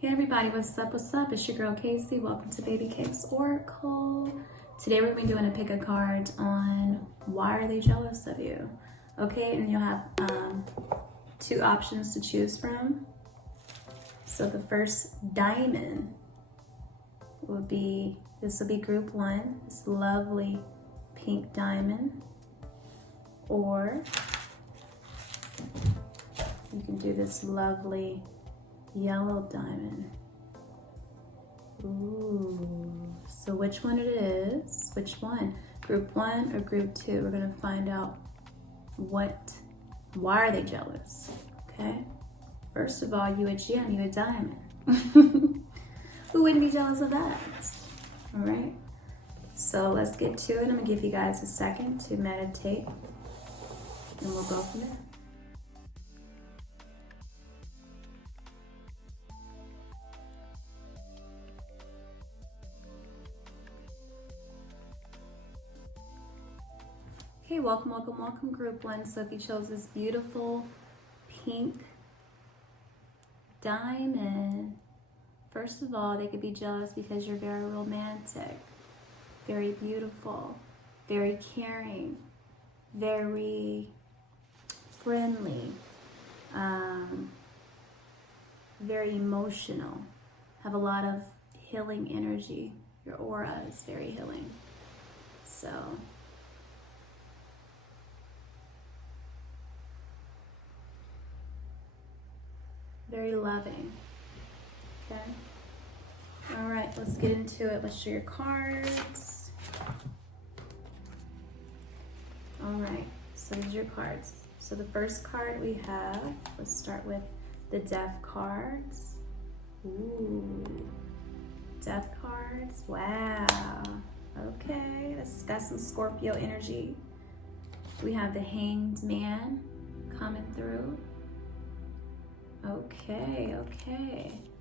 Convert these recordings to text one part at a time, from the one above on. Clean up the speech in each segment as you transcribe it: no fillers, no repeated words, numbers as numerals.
Hey everybody, what's up, what's up? It's your girl Casey. Welcome to Babycakes Oracle. Today we're going to be doing a pick a card on why are they jealous of you? Okay, and you'll have two options to choose from. So the first diamond will be, this will be group one, this lovely pink diamond. Or you can do this lovely yellow diamond. Ooh, so which one it is? Which one? Group one or group two? We're gonna find out why are they jealous, okay? First of all, you a gem, you a diamond. Who wouldn't be jealous of that? All right, so let's get to it. I'm gonna give you guys a second to meditate and we'll go from there. Hey, welcome, welcome, welcome, group one. So if you chose this beautiful pink diamond, first of all, they could be jealous because you're very romantic, very beautiful, very caring, very friendly, very emotional, have a lot of healing energy. Your aura is very healing. So very loving, okay? All right, let's get into it. Let's show your cards. All right, so these are your cards. So the first card we have, let's start with the death cards. Ooh, death cards, wow. Okay, that's got some Scorpio energy. We have the Hanged Man coming through. Okay,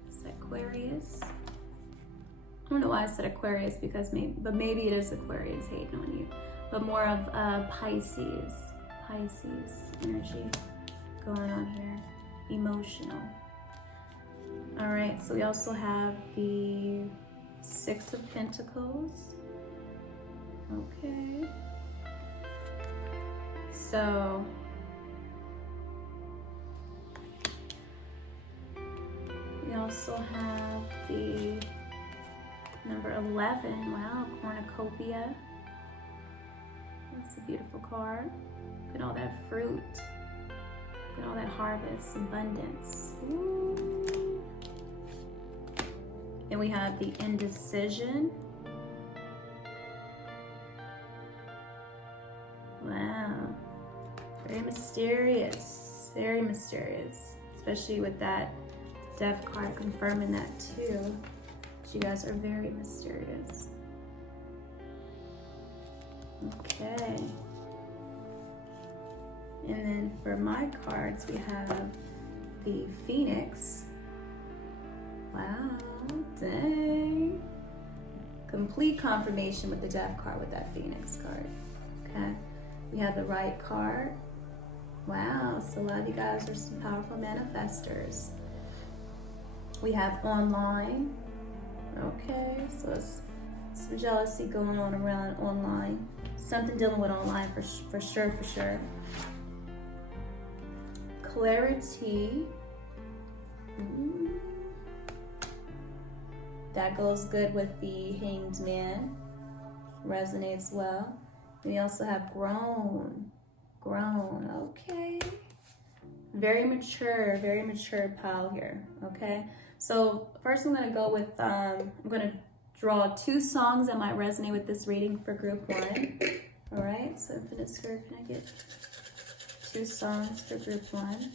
it's Aquarius. I don't know why I said Aquarius because maybe it is Aquarius hating on you, but more of Pisces energy going on here, emotional. All right, so we also have the Six of Pentacles. Okay, so we also have the number 11. Wow, cornucopia. That's a beautiful card. Look at all that fruit. Look at all that harvest, abundance. Ooh. And we have the Indecision. Wow. Very mysterious. Very mysterious. Especially with that Death card confirming that too. You guys are very mysterious. Okay. And then for my cards, we have the Phoenix. Wow, dang. Complete confirmation with the Death card with that Phoenix card. Okay. We have the Right card. Wow, so a lot of you guys are some powerful manifestors. We have online. Okay, so it's some jealousy going on around online. Something dealing with online for sure. Clarity. That goes good with the Hanged Man. Resonates well. We also have grown. Okay. Very mature pile here. Okay. So first I'm gonna go with, I'm gonna draw two songs that might resonate with this reading for group one. All right, so Infinite Spirit, can I get two songs for group one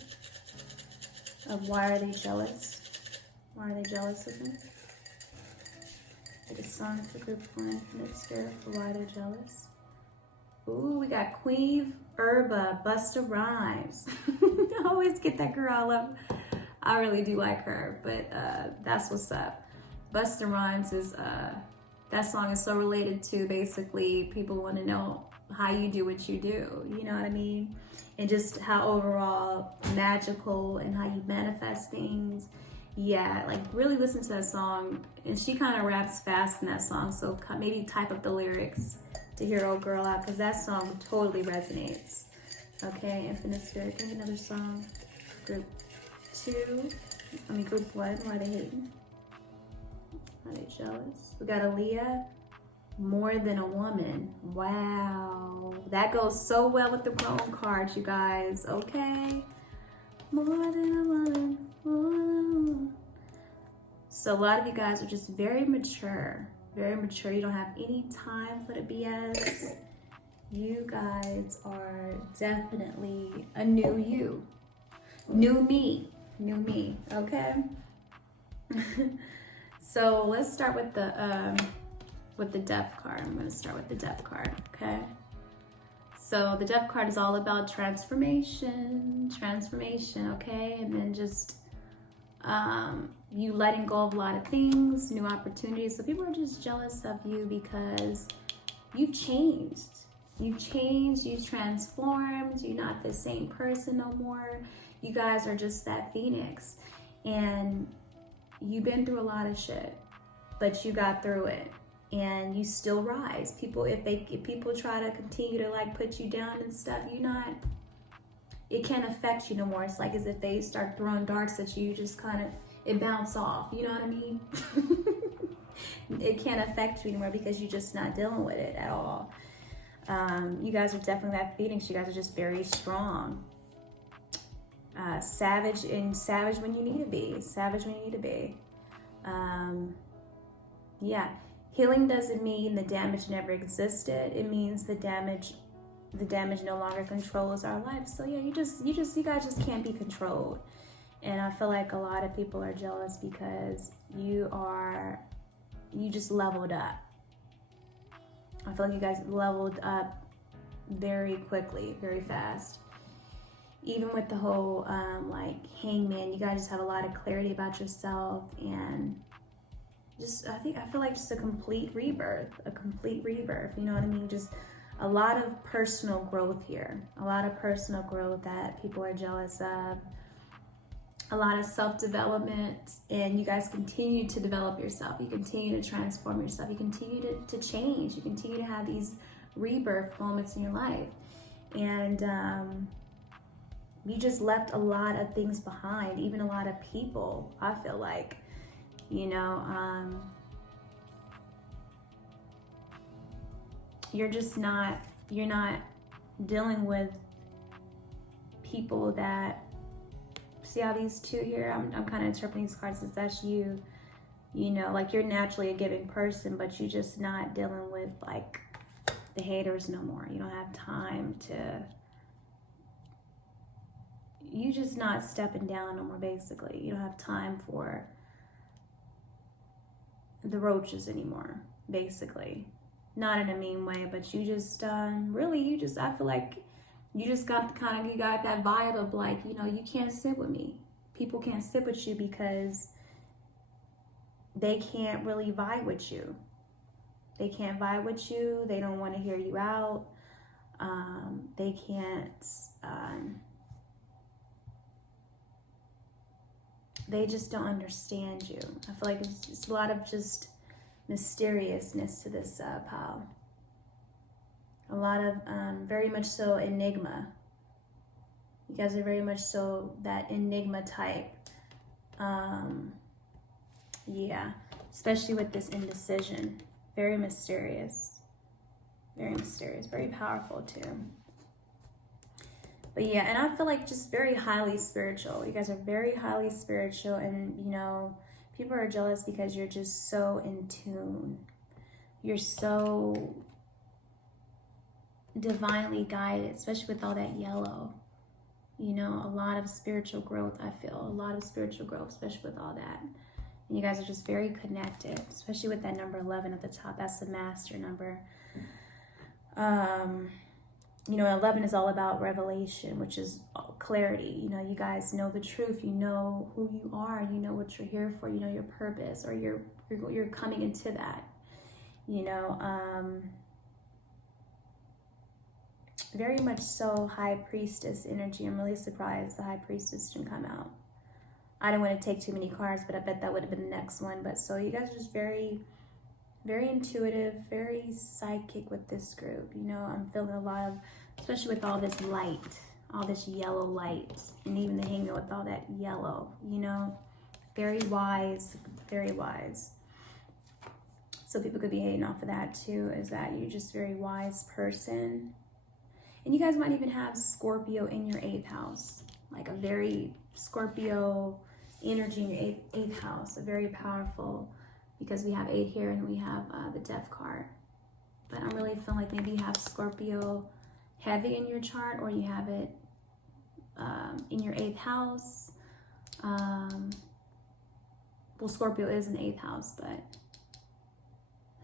of why are they jealous? Why are they jealous of me? Get a song for group one, Infinite Spirit, for why they're jealous. Ooh, we got Queen Erba, Busta Rhymes. I always get that girl, I really do like her, but that's what's up. Busta Rhymes is, that song is so related to basically people want to know how you do what you do, you know what I mean? And just how overall magical and how you manifest things Yeah, like really listen to that song. And she kind of raps fast in that song, so maybe type up the lyrics to hear Old Girl Out, because that song totally resonates. Okay, Infinite Spirit, give me another song. Group 1, why are they hating? Are they jealous? We got Aaliyah, More Than a Woman. Wow, that goes so well with the grown cards, you guys. Okay, more than a woman, more than a woman. So a lot of you guys are just very mature, very mature. You don't have any time for the BS. You guys are definitely a new you, new me, okay? So let's start with the Death card. I'm gonna start with the Death card, okay? So the Death card is all about transformation, okay? And then just you letting go of a lot of things, new opportunities. So people are just jealous of you because you've changed. You've changed, you've transformed, you're not the same person no more. You guys are just that phoenix. And you've been through a lot of shit, but you got through it. And you still rise. People, if people try to continue to like put you down and stuff, it can't affect you no more. It's like as if they start throwing darts at you, just kind of, it bounce off. You know what I mean? It can't affect you anymore because you're just not dealing with it at all. You guys are definitely that phoenix. You guys are just very strong. Savage when you need to be. Savage when you need to be. Yeah. Healing doesn't mean the damage never existed. It means the damage no longer controls our life. So yeah, you guys just can't be controlled. And I feel like a lot of people are jealous because you just leveled up. I feel like you guys leveled up very quickly, very fast. Even with the whole like hangman, you guys just have a lot of clarity about yourself, and I feel like just a complete rebirth, you know what I mean? Just a lot of personal growth here, a lot of personal growth that people are jealous of, a lot of self-development, and you guys continue to develop yourself, you continue to transform yourself, you continue to change, you continue to have these rebirth moments in your life, and you just left a lot of things behind, even a lot of people, I feel like. You know, you're not dealing with people that, see how these two here, I'm kind of interpreting these cards as that's you know, like you're naturally a giving person, but you're just not dealing with like the haters no more. You don't have time to, you just not stepping down no more, basically. You don't have time for the roaches anymore, basically. Not in a mean way, but you just really, I feel like you just got you got that vibe of like, you know, you can't sit with me. People can't sit with you because they can't really vibe with you. They can't vibe with you. They don't want to hear you out. They can't, they just don't understand you. I feel like it's a lot of just mysteriousness to this pile. A lot of very much so enigma. You guys are very much so that enigma type. Yeah, especially with this indecision. Very mysterious. Very mysterious. Very powerful too. But yeah, and I feel like just very highly spiritual. You guys are very highly spiritual, and you know, people are jealous because you're just so in tune. You're so divinely guided, especially with all that yellow. You know, a lot of spiritual growth, I feel. A lot of spiritual growth, especially with all that. And you guys are just very connected, especially with that number 11 at the top. That's the master number. You know, 11 is all about revelation, which is clarity. You know, you guys know the truth. You know who you are. You know what you're here for. You know your purpose, or you're coming into that. You know, very much so high priestess energy. I'm really surprised the high priestess didn't come out. I don't want to take too many cards, but I bet that would have been the next one. But so you guys are just very, very intuitive, very psychic with this group. You know, I'm feeling a lot of, especially with all this light, all this yellow light, and even the hanger with all that yellow, you know, very wise, very wise. So people could be hating off of that too, is that you're just a very wise person. And you guys might even have Scorpio in your 8th house, like a very Scorpio energy in your eighth house, a very powerful, because we have 8 here and we have the Death card. But I'm really feeling like maybe you have Scorpio heavy in your chart, or you have it in your 8th house. Well, Scorpio is in the 8th house, but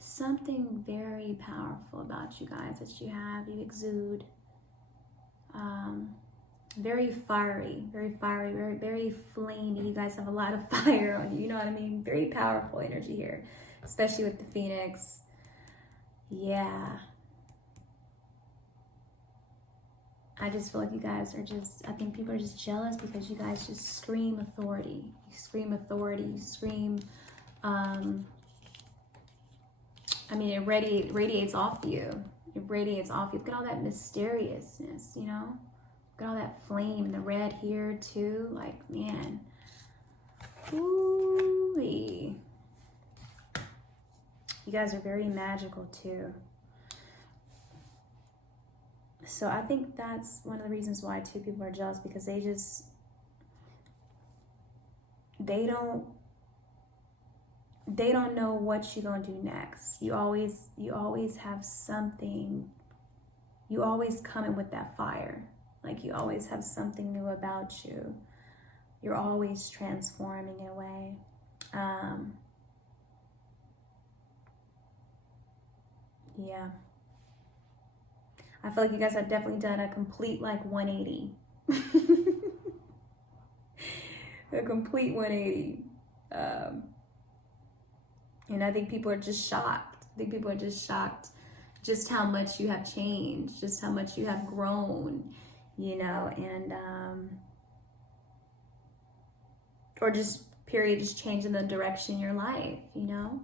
something very powerful about you guys that you have, you exude. Very fiery, very flamey. You guys have a lot of fire on you, you know what I mean? Very powerful energy here, especially with the Phoenix. Yeah. I just feel like you guys are just, I think people are just jealous because you guys just scream authority. You scream authority, you scream, I mean, it radiates off you. It radiates off you. Look at all that mysteriousness, you know? Look at all that flame and the red here too. Like, man. Ooh-wee. You guys are very magical too. So I think that's one of the reasons why too people are jealous, because they don't know what you're gonna do next. You always have something. You always come in with that fire. Like you always have something new about you. You're always transforming in a way. Yeah. I feel like you guys have definitely done a complete like 180. A complete 180. And I think people are just shocked. I think people are just shocked just how much you have changed, just how much you have grown, you know, and or just period, just changing the direction in your life, you know,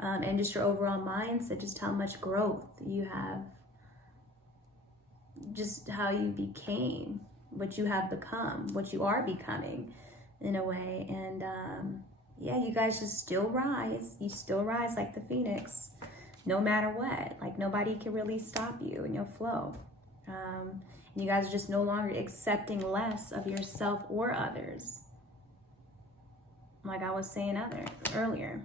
and just your overall mindset, just how much growth you have, just how you became, what you have become, what you are becoming in a way. And yeah, you guys just still rise. You still rise like the Phoenix, no matter what. Like nobody can really stop you in your flow. And you guys are just no longer accepting less of yourself or others. Like I was saying earlier.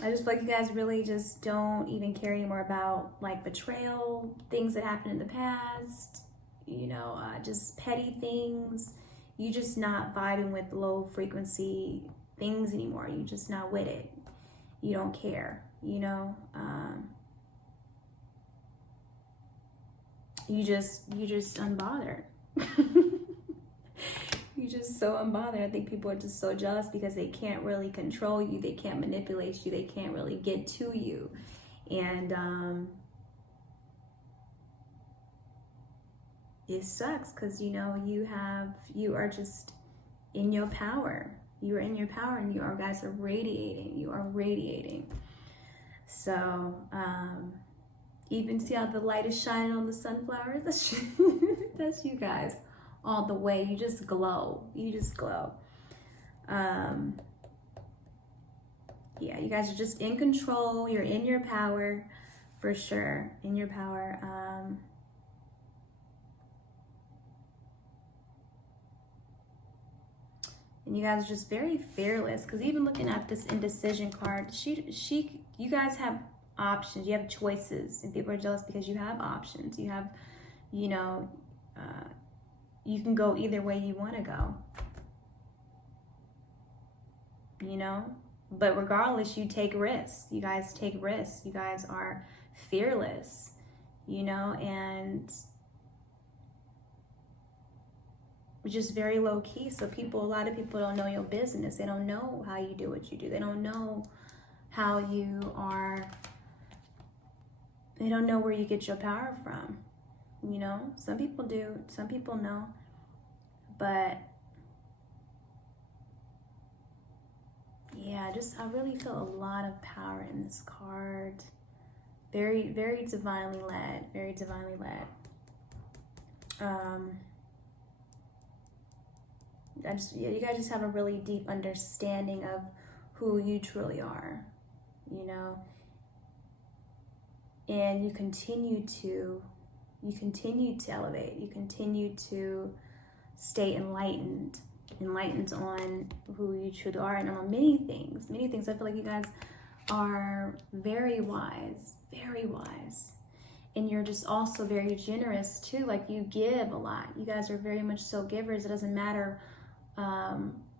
I just feel like you guys really just don't even care anymore about like betrayal, things that happened in the past, you know, just petty things. You just not vibing with low frequency things anymore. You just not with it. You don't care, you know. You just unbothered. You're just so unbothered. I think people are just so jealous because they can't really control you. They can't manipulate you. They can't really get to you. And it sucks because, you know, you are just in your power. You are in your power, and you guys are radiating. You are radiating. So, even see how the light is shining on the sunflowers? That's you guys all the way. You just glow. You just glow. Yeah, you guys are just in control. You're in your power, for sure. In your power. And you guys are just very fearless, because even looking at this indecision card, you guys have options, you have choices, and people are jealous because you have options. You have, you know, you can go either way you want to go, you know, but regardless, you take risks. You guys take risks. You guys are fearless, you know, and just very low key. So a lot of people don't know your business. They don't know how you do what you do. They don't know how you are. They don't know where you get your power from. You know, some people do. Some people know. But yeah, I really feel a lot of power in this card. Very, very divinely led. Very divinely led. You guys just have a really deep understanding of who you truly are, you know, and you continue to elevate. You continue to stay enlightened on who you truly are, and on many things. I feel like you guys are very wise, and you're just also very generous too. Like, you give a lot. You guys are very much so givers. It doesn't matter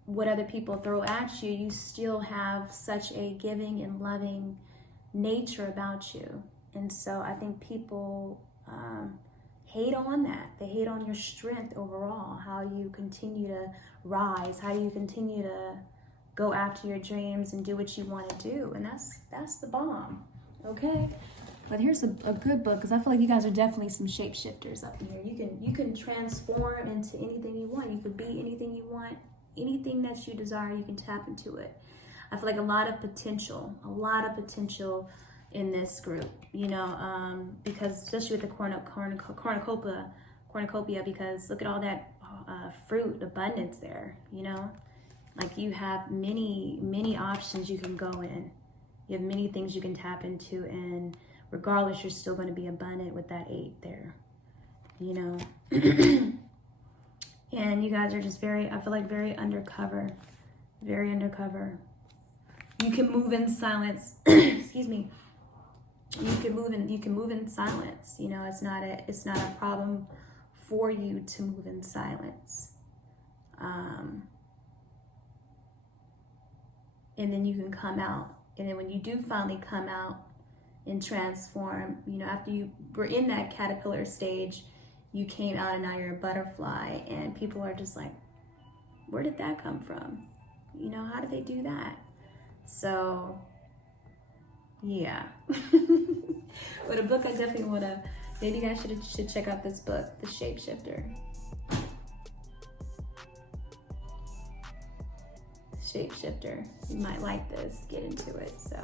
what other people throw at you. You still have such a giving and loving nature about you. And so I think people hate on that. They hate on your strength overall, how you continue to rise, how you continue to go after your dreams and do what you want to do. And that's the bomb. Okay? But here's a good book, because I feel like you guys are definitely some shapeshifters up in here. You can transform into anything you want. You could be anything you want. Anything that you desire, you can tap into it. I feel like a lot of potential in this group, you know, because especially with the cornucopia, because look at all that fruit abundance there, you know. Like, you have many options you can go in. You have many things you can tap into, and regardless, you're still going to be abundant with that 8 there, you know. And you guys are just I feel like very undercover. You can move in silence. Excuse me. You can move in silence. You know, it's not a problem for you to move in silence. And then you can come out. And then when you do finally come out and transform, you know, after you were in that caterpillar stage, you came out and now you're a butterfly, and people are just like, where did that come from? You know, how did they do that? So, yeah. But a book I definitely want to, maybe you guys should check out this book, The Shapeshifter. Shapeshifter. You might like this. Get into it. So,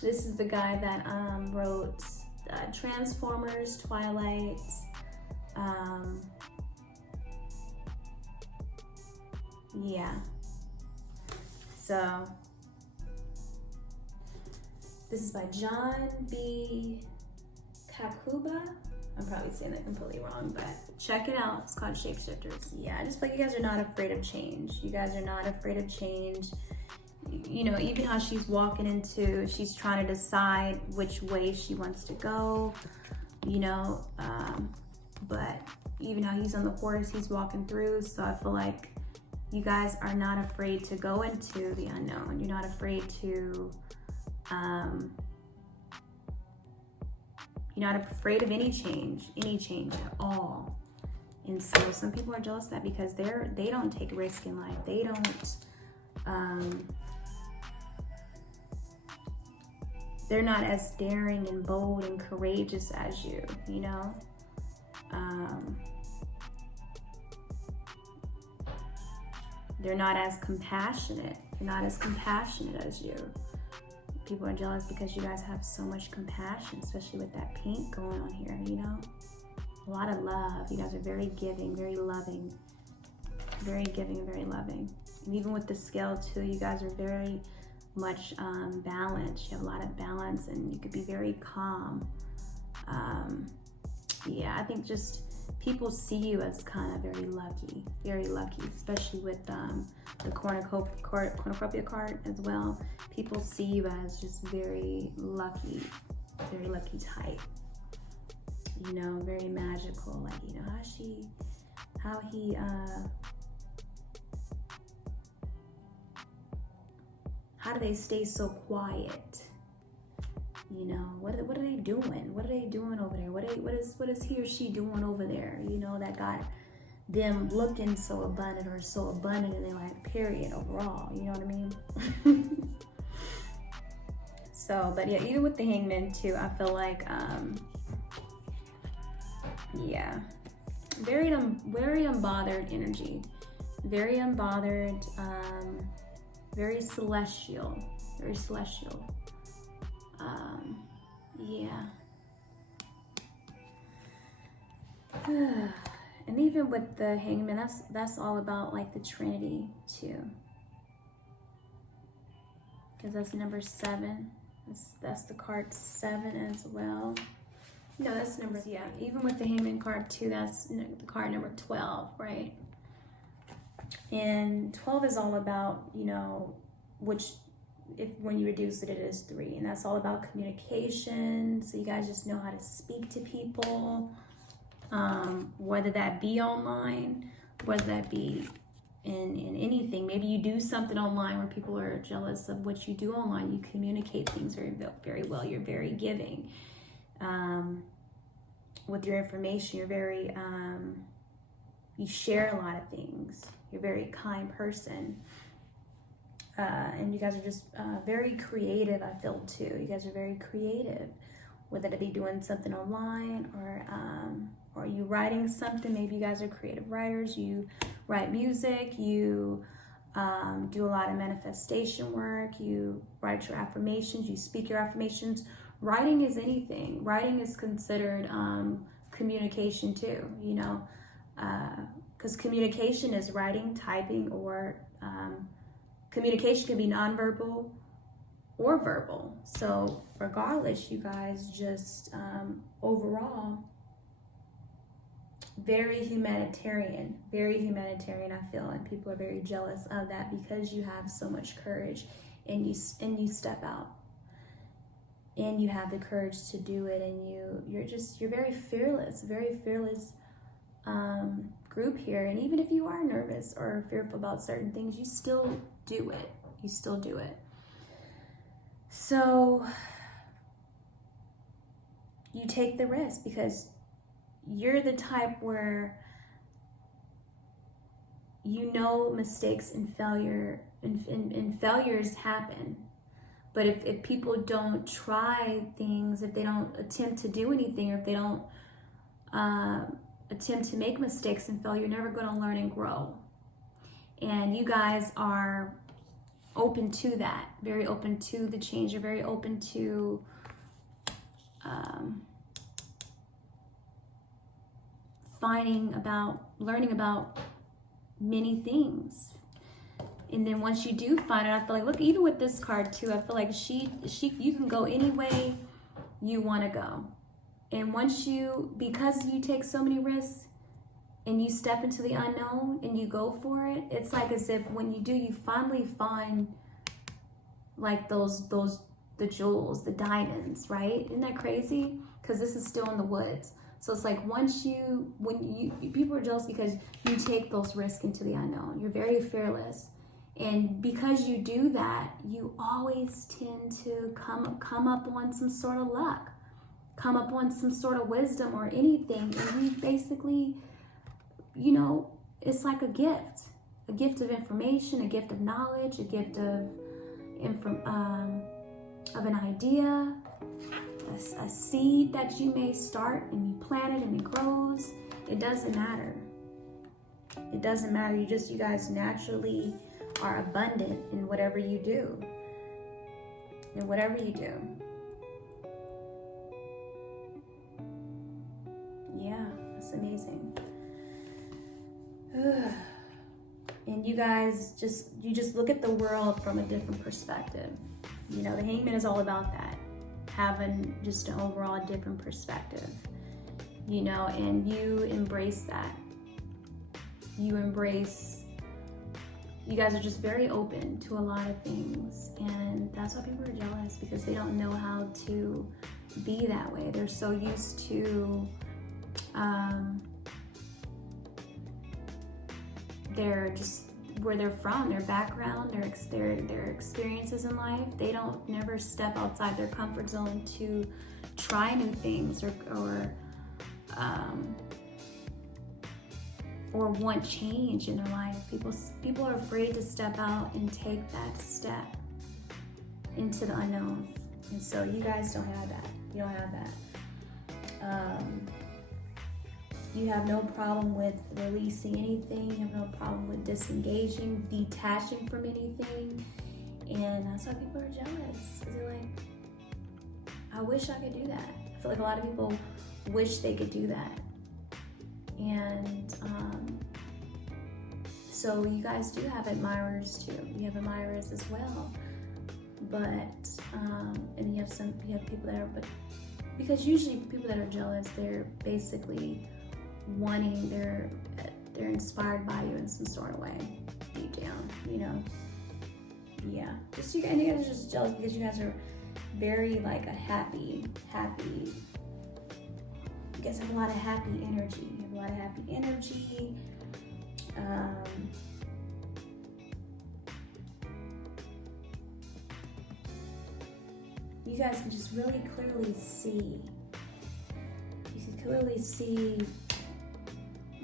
this is the guy that wrote Transformers, Twilight, yeah. So this is by John B. Kakuba. I'm probably saying that completely wrong, but check it out. It's called Shapeshifters. Yeah, I just feel like you guys are not afraid of change. You guys are not afraid of change. You know, even how she's she's trying to decide which way she wants to go, you know, but even how he's on the horse, he's walking through. So I feel like you guys are not afraid to go into the unknown. You're not afraid to, you're not afraid of any change at all. And so some people are jealous of that, because they don't take risk in life. They don't, they're not as daring and bold and courageous as you, you know? They're not as compassionate. They're not as compassionate as you. People are jealous because you guys have so much compassion, especially with that pink going on here, you know? A lot of love. You guys are very giving, very loving. Very giving, very loving. And even with the scale too, you guys are very much balanced. You have a lot of balance, and you could be very calm. Yeah, I think just people see you as kind of very lucky, especially with the cornucopia card as well. People see you as just very lucky type. You know, very magical. Like, you know, how do they stay so quiet? You know, what are they doing? What are they doing over there? What is he or she doing over there? You know, that got them looking so abundant in their life, period, overall. You know what I mean? So, but yeah, even with the Hangman too, I feel like, yeah, very unbothered energy, very unbothered, very celestial, yeah. And even with the Hangman, that's all about like the Trinity too, because that's number 7. That's the card 7 as well. No, that's number, yeah. Even with the Hangman card too, that's the card number 12, right? And 12 is all about, you know, when you reduce it, it is 3, and that's all about communication. So you guys just know how to speak to people, whether that be online, whether that be in anything. Maybe you do something online where people are jealous of what you do online. You communicate things very well. You're very giving with your information. You're very you share a lot of things. You're a very kind person, and you guys are just very creative. I feel too. You guys are very creative, whether it be doing something online or you writing something. Maybe you guys are creative writers. You write music. You do a lot of manifestation work. You write your affirmations. You speak your affirmations. Writing is anything. Writing is considered communication too, you know, because communication is writing, typing, or communication can be nonverbal or verbal. So regardless, you guys just overall very humanitarian, I feel, and people are very jealous of that because you have so much courage and you step out and you have the courage to do it, and you're very fearless group here. And even if you are nervous or fearful about certain things, you still do it. So you take the risk because you're the type where you know mistakes and failures happen. But if people don't try things, if they don't attempt to do anything, or if they don't attempt to make mistakes and fail, you're never going to learn and grow. And you guys are open to that, very open to the change. You're very open to learning about many things. And then once you do find it, I feel like, look, even with this card too, I feel like you can go any way you want to go. And because you take so many risks and you step into the unknown and you go for it, it's like as if when you do, you finally find like the jewels, the diamonds, right? Isn't that crazy? Because this is still in the woods. So it's like people are jealous because you take those risks into the unknown. You're very fearless. And because you do that, you always tend to come up on some sort of luck, come up on some sort of wisdom or anything. And you basically, you know, it's like a gift of information, a gift of knowledge, a gift of an idea, a seed that you may start and you plant it and it grows. It doesn't matter. You guys naturally are abundant in whatever you do. Yeah, that's amazing. And you guys you just look at the world from a different perspective. You know, the Hangman is all about that, having just an overall different perspective, you know, and you embrace that. You guys are just very open to a lot of things, and that's why people are jealous, because they don't know how to be that way. They're so used to they're just where they're from, their background, their experiences in life. They don't never step outside their comfort zone to try new things or want change in their life. People are afraid to step out and take that step into the unknown. And so you guys don't have that. You don't have that. You have no problem with releasing anything. You have no problem with disengaging, detaching from anything. And that's why people are jealous. Because they're like, I wish I could do that. I feel like a lot of people wish they could do that. And so you guys do have admirers too. You have admirers as well. But, and you have people that are, but because usually people that are jealous, they're basically wanting, they're inspired by you in some sort of way, deep down, you know? Yeah, just you guys are just jealous because you guys are very like a happy, you guys have a lot of happy energy. You have a lot of happy energy. You guys can just really clearly see. You can clearly see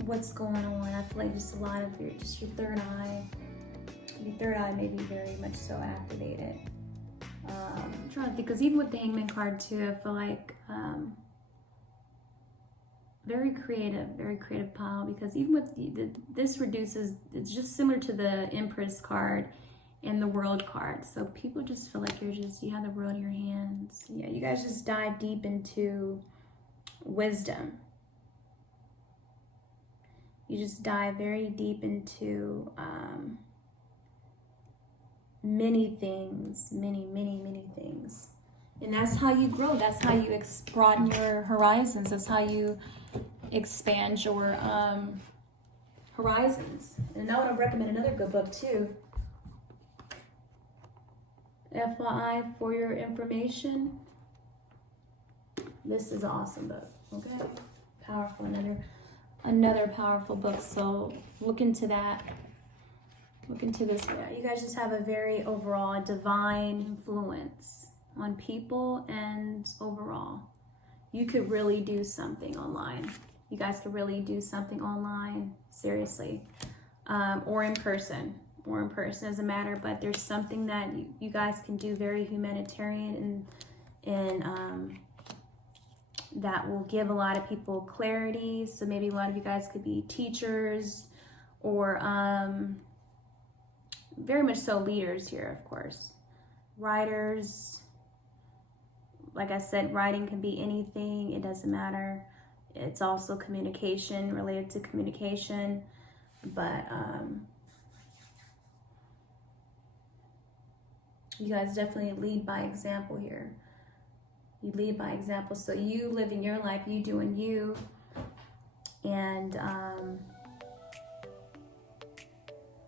what's going on. I feel like just a lot of your third eye. Your third eye may be very much so activated. I'm trying to think, because even with the Hangman card too, I feel like very creative pile, because even with this reduces, it's just similar to the Empress card and the World card. So people just feel like you have the world in your hands. Yeah, you guys just dive deep into wisdom. You just dive very deep into many things, many things. And that's how you grow. That's how you broaden your horizons. That's how you expand your horizons. And I want to recommend another good book too. FYI, for your information, this is an awesome book. Okay, powerful, another powerful book. So look into that. Look into this. Yeah, you guys just have a very overall divine influence on people, and overall, you could really do something online. You guys could really do something online, seriously, or in person. Doesn't matter, but there's something that you guys can do very humanitarian and that will give a lot of people clarity. So maybe a lot of you guys could be teachers or very much so leaders here, of course. Writers. Like I said, writing can be anything. It doesn't matter. It's also communication, related to communication. But you guys definitely lead by example here. You lead by example. So you living your life, you doing you. And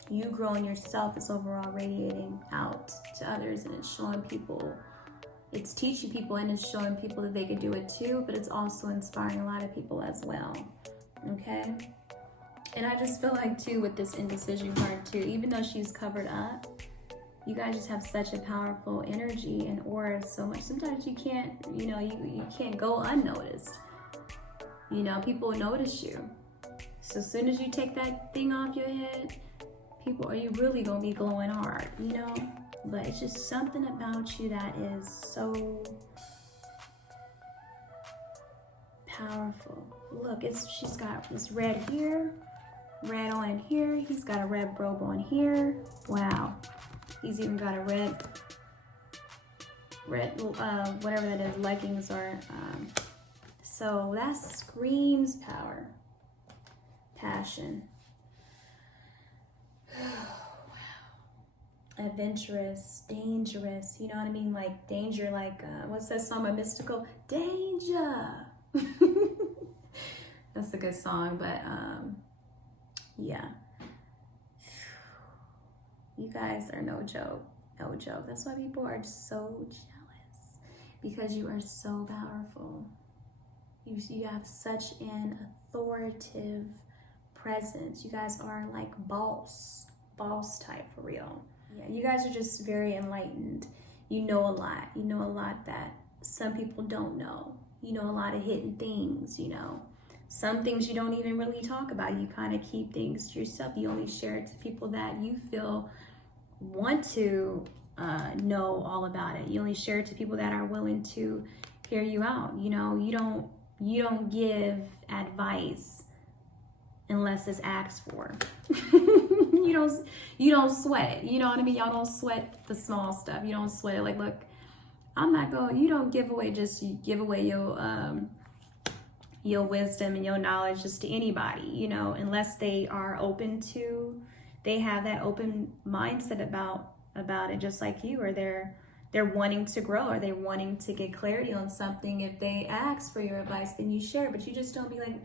you growing yourself is overall radiating out to others, and it's showing people, it's teaching people, and it's showing people that they could do it too, but it's also inspiring a lot of people as well. Okay? And I just feel like too with this indecision card too, even though she's covered up, you guys just have such a powerful energy and aura so much. Sometimes you can't, you can't go unnoticed. People notice you. So as soon as you take that thing off your head, people, are you really gonna be glowing hard, But it's just something about you that is so powerful. Look, she's got this red here, red on here. He's got a red robe on here. Wow. He's even got a red, whatever that is, leggings or, so that screams power, passion. Wow. Adventurous, dangerous, you know what I mean? Like danger, like, what's that song by Mystical? Danger. That's a good song, but, yeah. You guys are no joke. That's why people are so jealous, because you are so powerful. You have such an authoritative presence. You guys are like boss type for real. Yeah, you guys are just very enlightened. You know a lot. You know a lot that some people don't know. You know a lot of hidden things, Some things you don't even really talk about. You kind of keep things to yourself. You only share it to people that you feel want to know all about it. You only share it to people that are willing to hear you out. You don't give advice unless it's asked for. You don't sweat it. You know what I mean? Y'all don't sweat the small stuff. You don't sweat it. Like, look, I'm not going, you don't give away your wisdom and your knowledge just to anybody, unless they are open to, they have that open mindset about it, just like you, or they're wanting to grow, or they're wanting to get clarity on something. If they ask for your advice, then you share, but you just don't be like,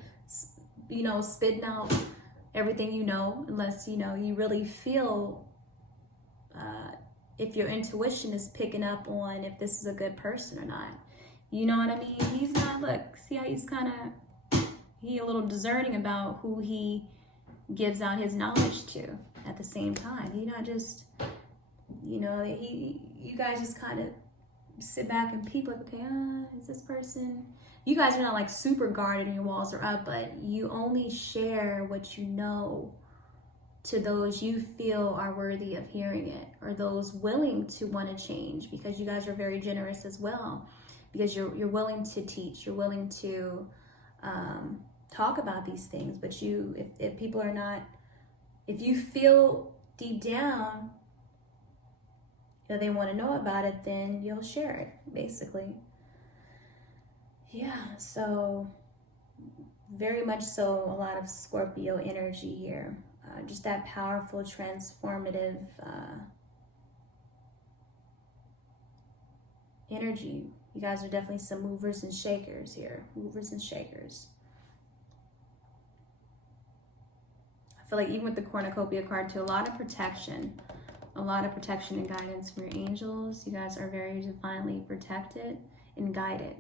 spitting out everything unless you really feel if your intuition is picking up on if this is a good person or not. You know what I mean? He's not, look, see how he's he a little discerning about who he gives out his knowledge to at the same time. He's not just, you guys just kind of sit back and peep, like, okay, is this person? You guys are not like super guarded and your walls are up, but you only share what you know to those you feel are worthy of hearing it, or those willing to want to change, because you guys are very generous as well, because you're willing to teach, you're willing to talk about these things. But if people are not, if you feel deep down that they want to know about it, then you'll share it, basically. Yeah, so very much so a lot of Scorpio energy here. Just that powerful, transformative energy. You guys are definitely some movers and shakers here. Movers and shakers. I feel like even with the cornucopia card too, a lot of protection and guidance from your angels. You guys are very divinely protected and guided.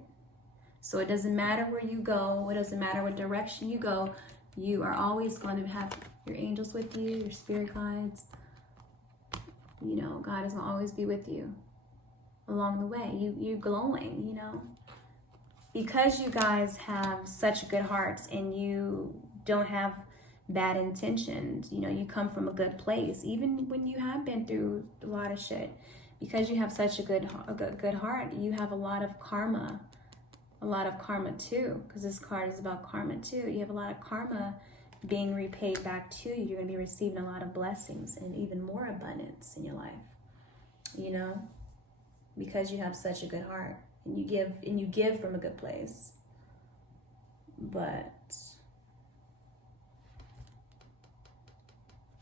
So it doesn't matter where you go, it doesn't matter what direction you go, you are always going to have your angels with you, your spirit guides. God is going to always be with you along the way. You glowing, because you guys have such good hearts and you don't have bad intentions. You come from a good place, even when you have been through a lot of shit. Because you have such a good heart, you have a lot of karma too, because this card is about karma too. You have a lot of karma being repaid back to you. You're going to be receiving a lot of blessings and even more abundance in your life, because you have such a good heart and you give from a good place.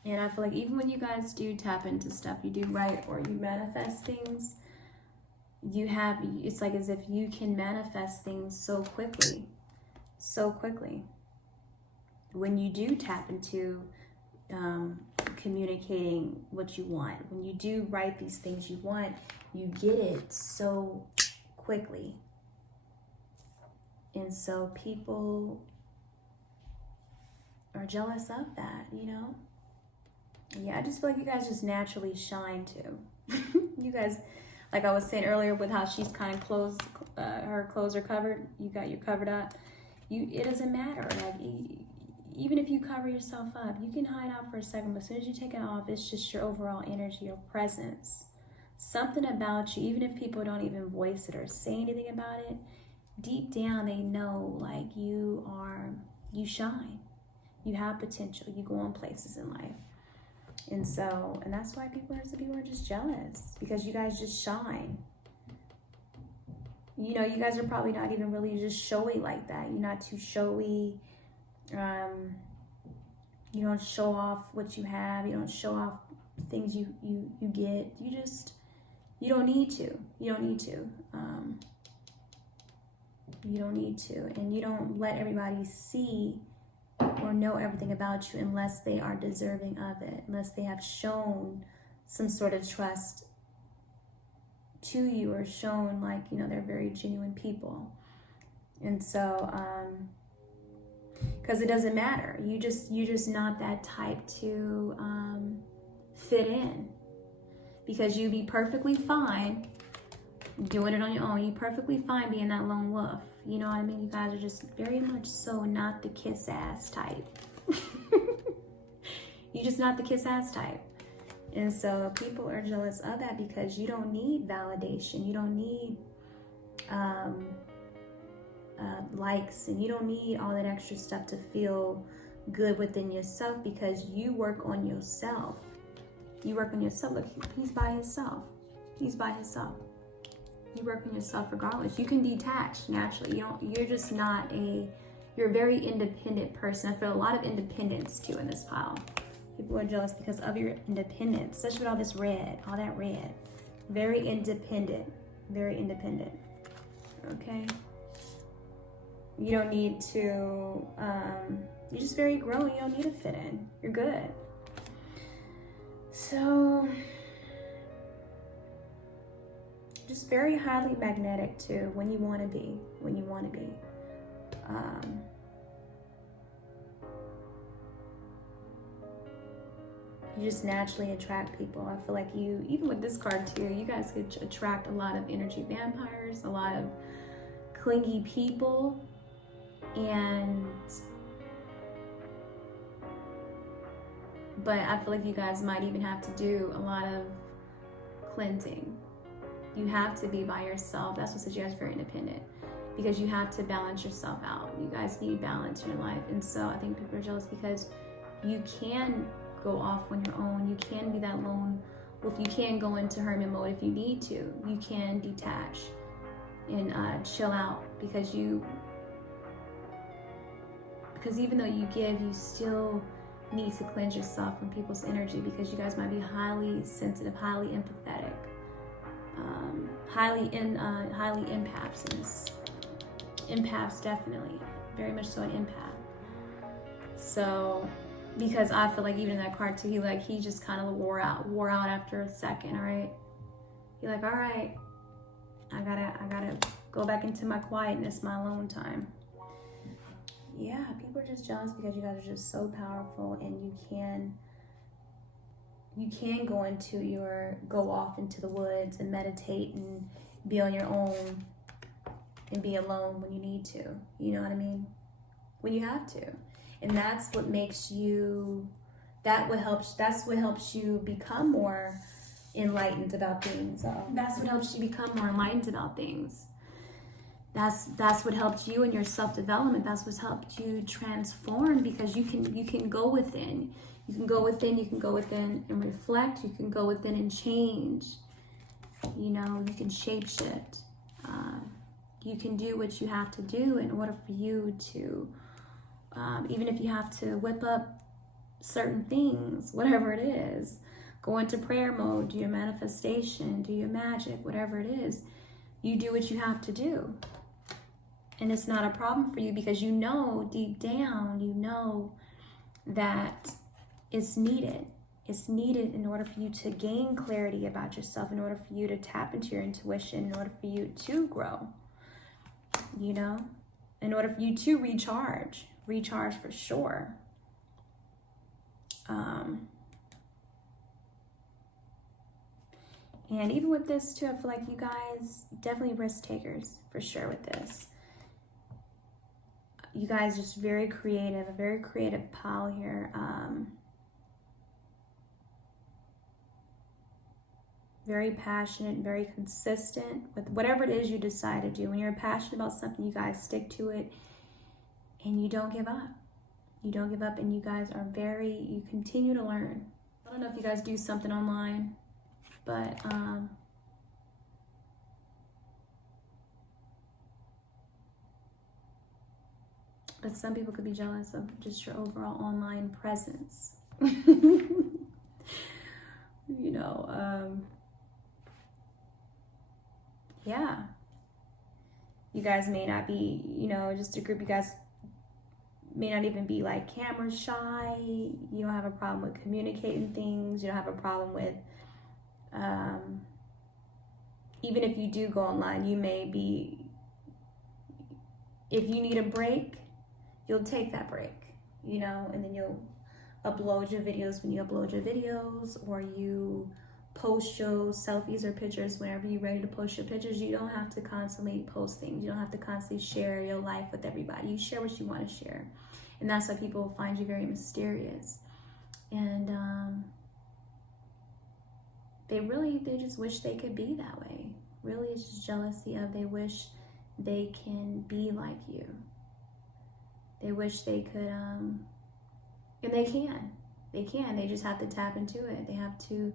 And I feel like even when you guys do tap into stuff, you do write or you manifest things, it's like as if you can manifest things so quickly when you do tap into communicating what you want. When you do write these things you want, you get it so quickly. And so people are jealous of that, Yeah, I just feel like you guys just naturally shine too. You guys, like I was saying earlier, with how she's kind of closed, her clothes are covered. You covered up. It doesn't matter. Like even if you cover yourself up, you can hide out for a second. But as soon as you take it off, it's just your overall energy, your presence, something about you. Even if people don't even voice it or say anything about it, deep down they know, like you shine. You have potential. You go on places in life. And that's why people are just jealous, because you guys just shine. You guys are probably not even really just showy like that. You're not too showy. You don't show off what you have. You don't show off things you get. You don't need to. You don't need to. And you don't let everybody see or know everything about you unless they are deserving of it, unless they have shown some sort of trust to you or shown like, they're very genuine people. And so, because it doesn't matter. You're just not that type to fit in, because you'd be perfectly fine doing it on your own. You're perfectly fine being that lone wolf. You know what I mean? You guys are just very much so not the kiss ass type. You're just not the kiss ass type. And so people are jealous of that, because you don't need validation. You don't need likes, and you don't need all that extra stuff to feel good within yourself because you work on yourself. You work on yourself. Look, he's by himself. He's by himself. You work on yourself regardless. You can detach naturally. You're just not you're a very independent person. I feel a lot of independence too in this pile. People are jealous because of your independence, especially with all this red, all that red. Very independent, very independent. Okay. You don't need to, you're just very growing. You don't need to fit in. You're good. So, just very highly magnetic too, when you want to be, you just naturally attract people. I feel like you, even with this card too, you guys could attract a lot of energy vampires, a lot of clingy people, but I feel like you guys might even have to do a lot of cleansing. You have to be by yourself. That's what says you guys are very independent, because you have to balance yourself out. You guys need balance in your life. And so I think people are jealous because you can go off on your own. You can be that lone wolf. You can go into hermit mode if you need to. You can detach and chill out because even though you give, you still need to cleanse yourself from people's energy, because you guys might be highly sensitive, highly empathetic, highly empaths. Empaths, definitely, very much so an empath. So, because I feel like even in that card too, he just kind of wore out after a second. All right, you're like, all right, I gotta go back into my quietness, my alone time. Yeah, people are just jealous because you guys are just so powerful, and you can go off into the woods and meditate and be on your own and be alone when you need to. You know what I mean? When you have to. And that's what makes you, that's what helps you become more enlightened about things. That's what helps you become more enlightened about things. That's what helped you in your self-development. That's what's helped you transform, because you can go within. You can go within and reflect. You can go within and change. You can shape shift. You can do what you have to do in order for you to, even if you have to whip up certain things, whatever it is, go into prayer mode, do your manifestation, do your magic, whatever it is, you do what you have to do. And it's not a problem for you, because deep down, that it's needed. It's needed in order for you to gain clarity about yourself, in order for you to tap into your intuition, in order for you to grow, in order for you to recharge for sure. And even with this too, I feel like you guys definitely risk takers for sure with this. You guys just very creative, a very creative pile here. Very passionate, very consistent with whatever it is you decide to do. When you're passionate about something, you guys stick to it and you don't give up. You don't give up, and you guys are you continue to learn. I don't know if you guys do something online, but some people could be jealous of just your overall online presence. Yeah. You guys may not be, just a group, you guys may not even be like camera shy. You don't have a problem with communicating things. You don't have a problem with, even if you do go online, you may be, if you need a break, you'll take that break, and then you'll upload your videos when you upload your videos, or you post your selfies or pictures whenever you're ready to post your pictures. You don't have to constantly post things. You don't have to constantly share your life with everybody. You share what you want to share. And that's why people find you very mysterious. And they just wish they could be that way. Really, it's just jealousy of, they wish they can be like you. They wish they could And they can. They just have to tap into it. They have to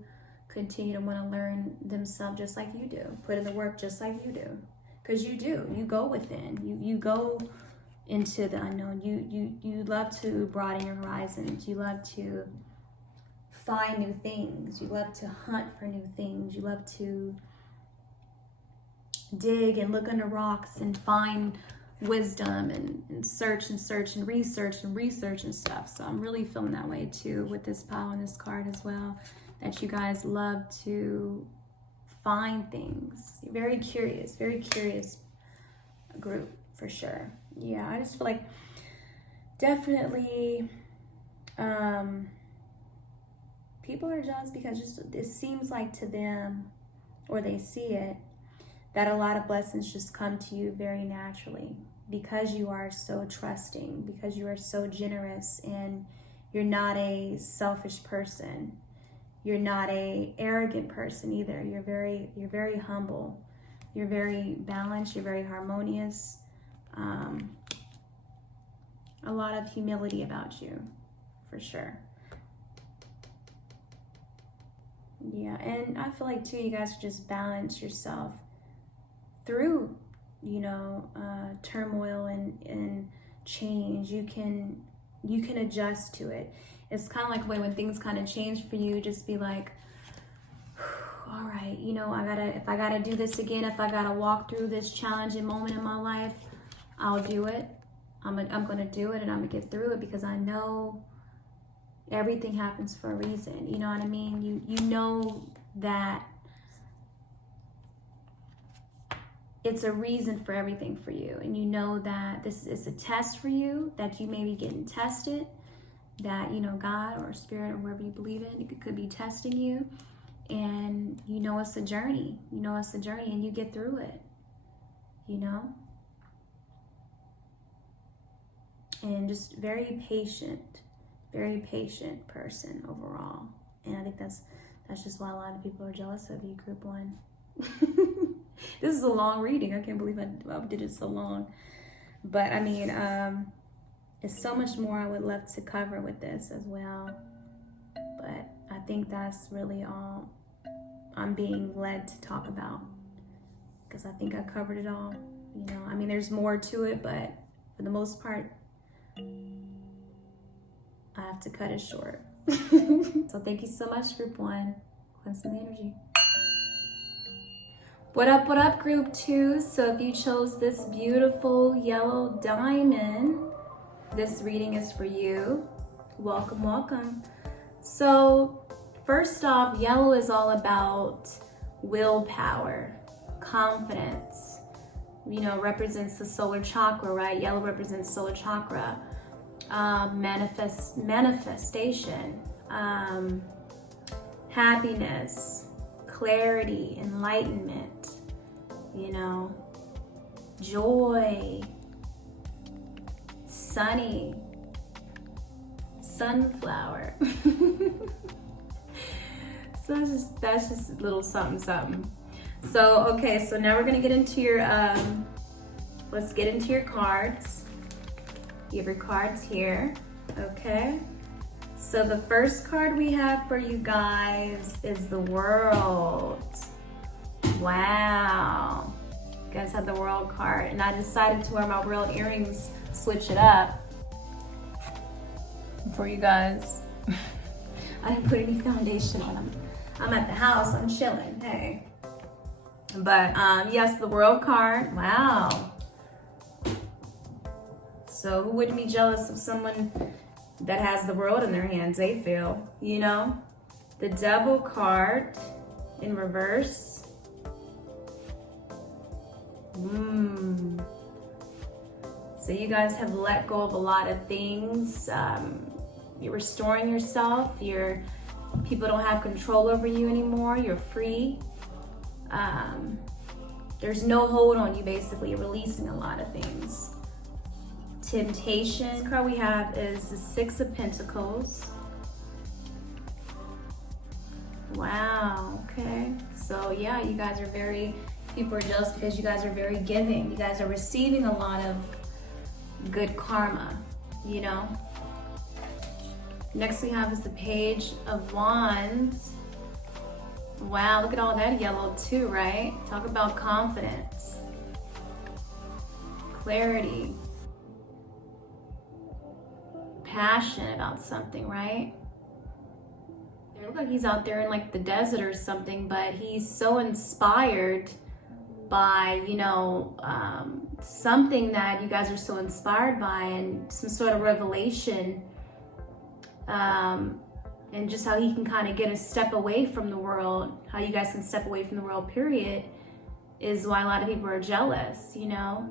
continue to want to learn themselves just like you do. Put in the work just like you do. Because you do. You go within. You go into the unknown. You love to broaden your horizons. You love to find new things. You love to hunt for new things. You love to dig and look under rocks and find wisdom and search and research and stuff. So I'm really feeling that way too with this pile and this card as well, that you guys love to find things. You're very curious group for sure. Yeah, I just feel like definitely people are jealous because just it seems like to them, or they see it, that a lot of blessings just come to you very naturally because you are so trusting, because you are so generous, and you're not a selfish person. You're not a arrogant person either. You're very humble. You're very balanced. You're very harmonious. A lot of humility about you, for sure. Yeah, and I feel like too, you guys just balance yourself through, turmoil and change. You can adjust to it. It's kind of like when things kind of change for you, just be like, all right, if I gotta do this again, if I gotta walk through this challenging moment in my life, I'll do it. I'm gonna do it, and I'm gonna get through it, because I know everything happens for a reason. You know what I mean? You know that it's a reason for everything for you, and you know that this is a test for you, that you may be getting tested, that God or Spirit or whoever you believe in, it could be testing you, and it's a journey. It's a journey, and you get through it. And just very patient person overall. And I think that's just why a lot of people are jealous of you, Group 1. This is a long reading. I can't believe I did it so long. But I mean, it's so much more I would love to cover with this as well. But I think that's really all I'm being led to talk about, because I think I covered it all. I mean, there's more to it, but for the most part, I have to cut it short. So thank you so much, Group 1. Cleansing the energy. What up, Group 2? So if you chose this beautiful yellow diamond, this reading is for you. Welcome. So first off, yellow is all about willpower, confidence. Represents the solar chakra, right? Yellow represents solar chakra. Manifestation, happiness, clarity, enlightenment, joy, sunny, sunflower. So that's just a little something. So, okay, so now we're gonna get into your, let's get into your cards. You have your cards here, okay? So the first card we have for you guys is the World. Wow. You guys have the World card, and I decided to wear my World earrings, switch it up for you guys. I didn't put any foundation on. I'm at the house, I'm chilling, hey. But yes, the World card, wow. So who wouldn't be jealous of someone that has the world in their hands? They feel, The Devil card in reverse. So you guys have let go of a lot of things. You're restoring yourself. People don't have control over you anymore. You're free. There's no hold on you, basically. You're releasing a lot of things. Temptation. This card we have is the Six of Pentacles. Wow, okay. So yeah, you guys are people are jealous because you guys are very giving. You guys are receiving a lot of good karma, Next we have is the Page of Wands. Wow, look at all that yellow too, right? Talk about confidence, clarity, passion about something, right? It looks like he's out there in like the desert or something, but he's so inspired by, you know, something that you guys are so inspired by, and some sort of revelation, and just how he can kind of get a step away from the world, how you guys can step away from the world, period, is why a lot of people are jealous, you know?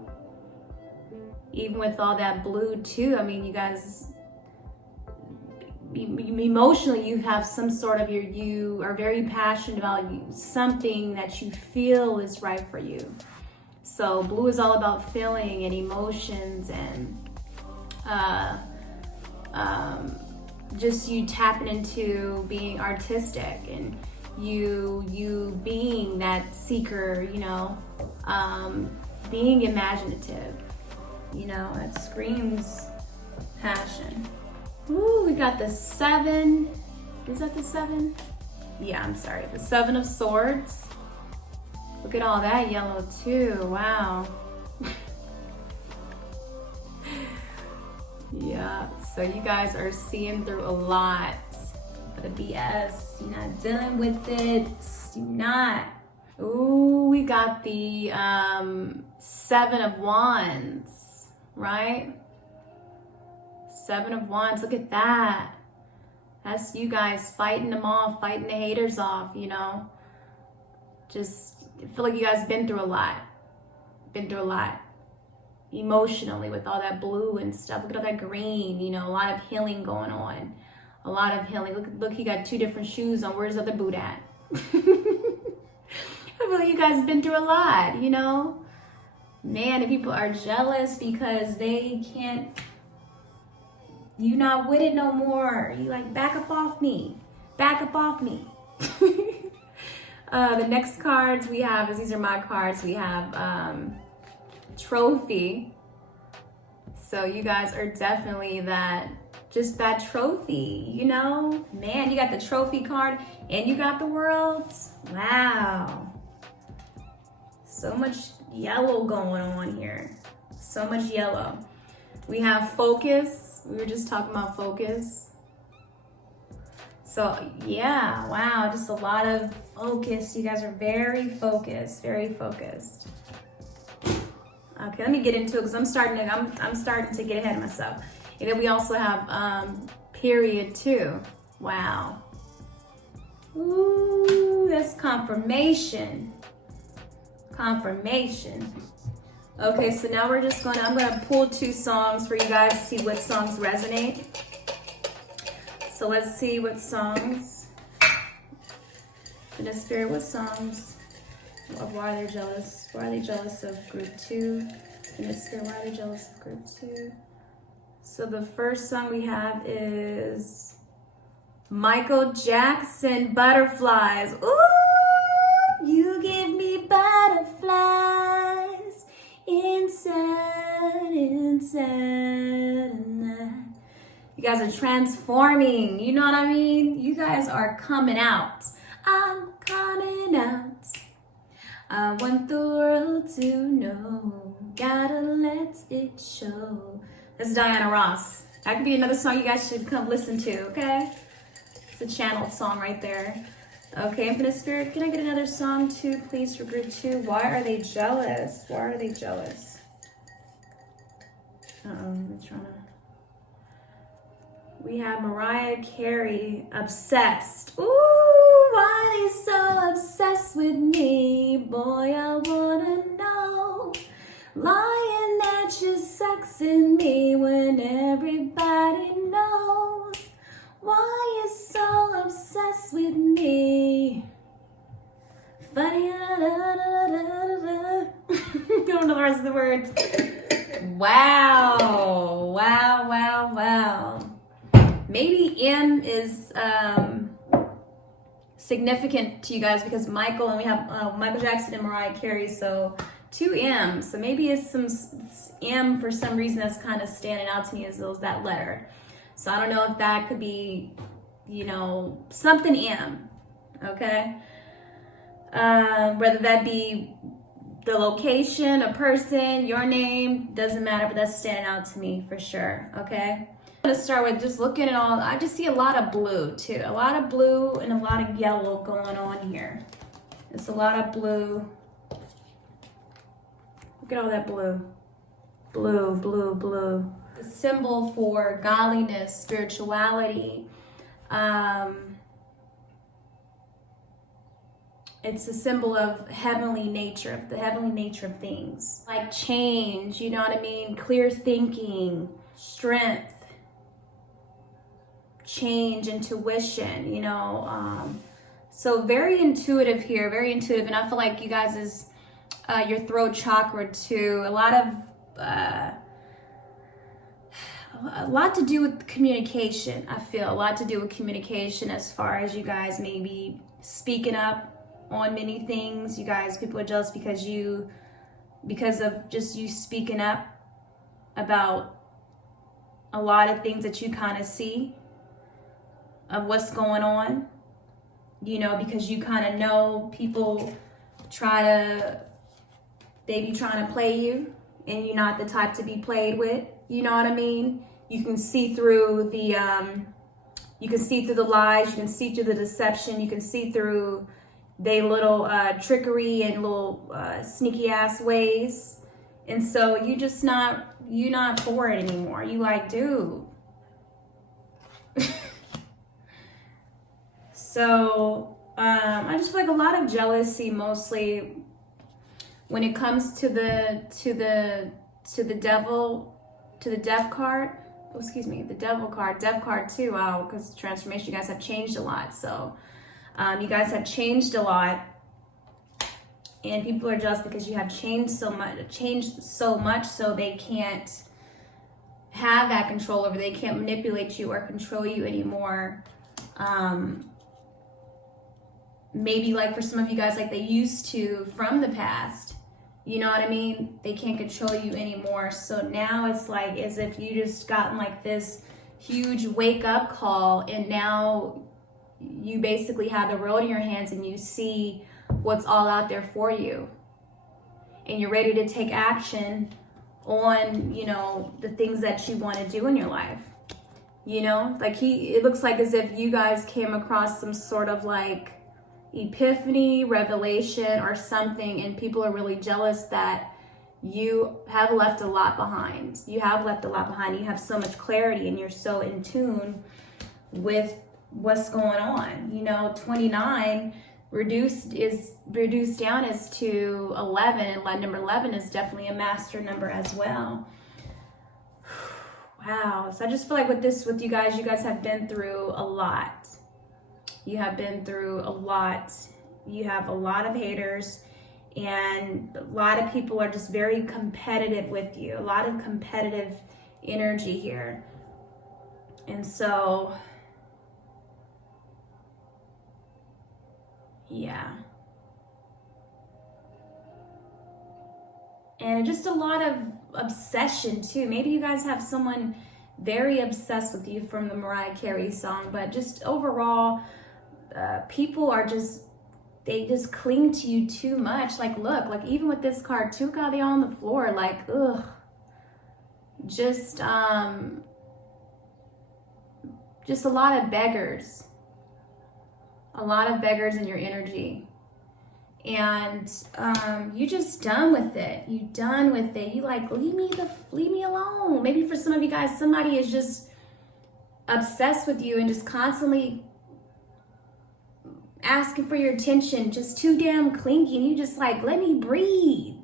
Even with all that blue too, I mean, you guys, emotionally, you have some sort of, you are very passionate about something that you feel is right for you. So blue is all about feeling and emotions, and just you tapping into being artistic, and you being that seeker, you know, being imaginative, you know, it screams passion. Ooh, we got the 7. Is that the 7? Yeah, I'm sorry. The 7 of Swords. Look at all that yellow too. Wow. Yeah, so you guys are seeing through a lot of the BS. You're not dealing with it. You're not. Ooh, we got the 7 of Wands, right? 7 of Wands, look at that. That's you guys fighting them off, fighting the haters off, you know. Just, I feel like you guys been through a lot. Been through a lot. Emotionally, with all that blue and stuff. Look at all that green, you know, a lot of healing going on. A lot of healing. Look, he got 2 different shoes on. Where's the other boot at? I feel like you guys been through a lot, you know. Man, if people are jealous because they can't, you not with it no more. You like, back up off me. Back up off me. The next cards we have, is these are my cards, we have Trophy. So you guys are definitely that, just that trophy, you know? Man, you got the Trophy card and you got the World. Wow. So much yellow going on here. So much yellow. We have Focus. We were just talking about focus. So yeah, wow, just a lot of focus. You guys are very focused, very focused. Okay, let me get into it because I'm starting to get ahead of myself. And then we also have period 2. Wow. Ooh, that's confirmation. Confirmation. Okay, so now we're just I'm gonna pull 2 songs for you guys to see what songs resonate. So let's see what songs. In the spirit, what songs? Why are they jealous? Why are they jealous of group 2? In the spirit, why are they jealous of group 2? So the first song we have is Michael Jackson, Butterflies. Ooh, you give me butterflies inside. You guys are transforming. You know what I mean? You guys are coming out. I'm coming out. I want the world to know. Gotta let it show. That's Diana Ross. That could be another song you guys should come listen to, okay? It's a channeled song right there. Okay, Infinite Spirit, can I get another song too, please, for group 2? Why are they jealous? Why are they jealous? I'm trying to... We have Mariah Carey, Obsessed. Ooh, why are they so obsessed with me? Boy, I wanna know. Lying that you're sexing me when everybody knows. Why you so obsessed with me? Funny, I don't know the rest of the words. Wow, wow, wow, wow. Maybe M is significant to you guys because Michael, and we have Michael Jackson and Mariah Carey, so 2 M's. So maybe it's some M for some reason that's kind of standing out to me as that letter. So I don't know if that could be, you know, something M, okay? Whether that be the location, a person, your name, doesn't matter, but that's standing out to me for sure, okay? I'm gonna start with just looking at all, I just see a lot of blue too. A lot of blue and a lot of yellow going on here. It's a lot of blue. Look at all that blue. Blue, blue, blue. The symbol for godliness, spirituality. It's a symbol of heavenly nature, of the heavenly nature of things. Like change, you know what I mean? Clear thinking, strength, change, intuition, you know. So very intuitive here, very intuitive. And I feel like you guys is your throat chakra too. A lot to do with communication. I feel a lot to do with communication as far as you guys maybe speaking up on many things. You guys, people are jealous because of just you speaking up about a lot of things that you kind of see of what's going on, you know, because you kind of know people they be trying to play you, and you're not the type to be played with, you know what I mean? You can see through the lies, you can see through the deception, you can see through they little trickery and little sneaky ass ways. And so you're not for it anymore. You like, dude. So I just feel like a lot of jealousy, mostly when it comes to the devil, to the death card. Oh, excuse me, the devil card, death card too. Wow, because transformation, you guys have changed a lot. So you guys have changed a lot, and people are jealous because you have changed so much, so they can't have that control over. They can't manipulate you or control you anymore. Maybe like for some of you guys, like they used to from the past, you know what I mean? They can't control you anymore. So now it's like as if you just gotten like this huge wake up call, and now you basically have the world in your hands and you see what's all out there for you. And you're ready to take action on, you know, the things that you want to do in your life. You know, like it looks like as if you guys came across some sort of like epiphany, revelation or something, and people are really jealous that you have left a lot behind. You have left a lot behind. You have so much clarity and you're so in tune with what's going on. You know, 29 reduced down is to 11, and number 11 is definitely a master number as well. Wow. So I just feel like with you guys have been through a lot. You have been through a lot. You have a lot of haters, and a lot of people are just very competitive with you. A lot of competitive energy here. And so, yeah. And just a lot of obsession too. Maybe you guys have someone very obsessed with you from the Mariah Carey song, but just overall, people are they just cling to you too much. Like, look, like even with this card too, God, they on the floor, like, ugh. Just a lot of beggars. A lot of beggars in your energy. And you just done with it. You done with it. You like, leave me alone. Maybe for some of you guys, somebody is just obsessed with you and just constantly asking for your attention, just too damn clingy, and you just like, let me breathe,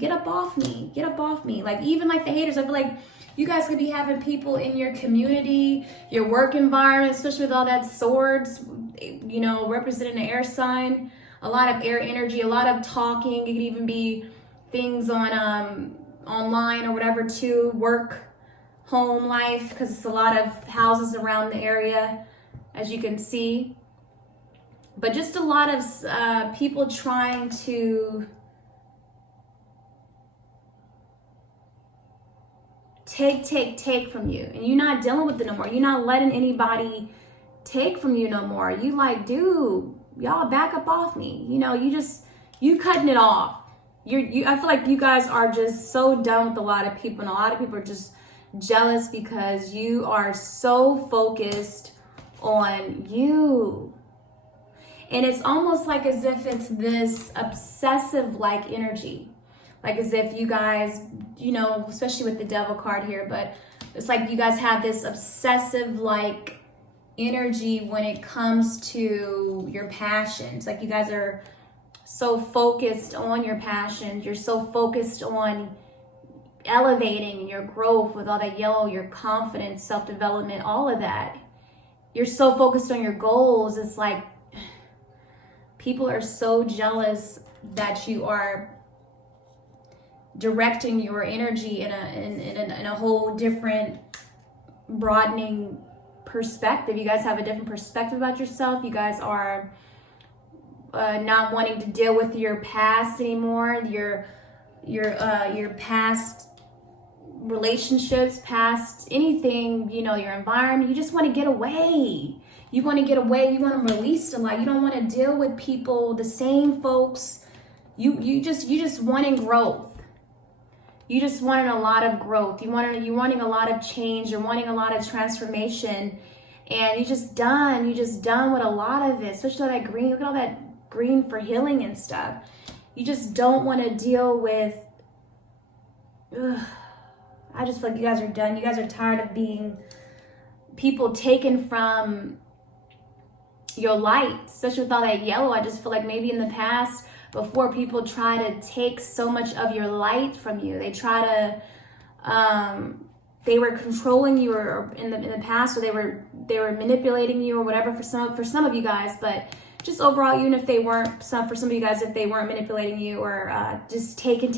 get up off me. Like even like the haters, I feel like you guys could be having people in your community, your work environment, especially with all that swords, you know, representing the air sign, a lot of air energy, a lot of talking. It could even be things on online or whatever too, work, home life, because it's a lot of houses around the area, as you can see. But just a lot of people trying to take from you, and you're not dealing with it no more. You're not letting anybody take from you no more. You like, dude, y'all back up off me. You know, you cutting it off. I feel like you guys are just so done with a lot of people, and a lot of people are just jealous because you are so focused on you. And it's almost like as if it's this obsessive like energy, like as if you guys, you know, especially with the devil card here, but it's like you guys have this obsessive like energy when it comes to your passions. Like you guys are so focused on your passions. You're so focused on elevating your growth with all that yellow, your confidence, self-development, all of that. You're so focused on your goals. It's like people are so jealous that you are directing your energy in a whole different, broadening perspective. You guys have a different perspective about yourself. You guys are not wanting to deal with your past anymore. Your past relationships, past anything, you know, your environment. You just want to get away. You want to get away. You want to release a lot. You don't want to deal with people, the same folks. You just wanting growth. You just wanting a lot of growth. You wanting a lot of change. You're wanting a lot of transformation, and you just done with a lot of it. Especially that green. Look at all that green for healing and stuff. You just don't want to deal with. I just feel like you guys are done. You guys are tired of being people taken from your light, especially with all that yellow. I just feel like maybe in the past, before, people try to take so much of your light from you. They try to, they were controlling you, or in the past, or they were manipulating you, or whatever for some of you guys. But just overall, even if they weren't, for some of you guys, if they weren't manipulating you, or just taking,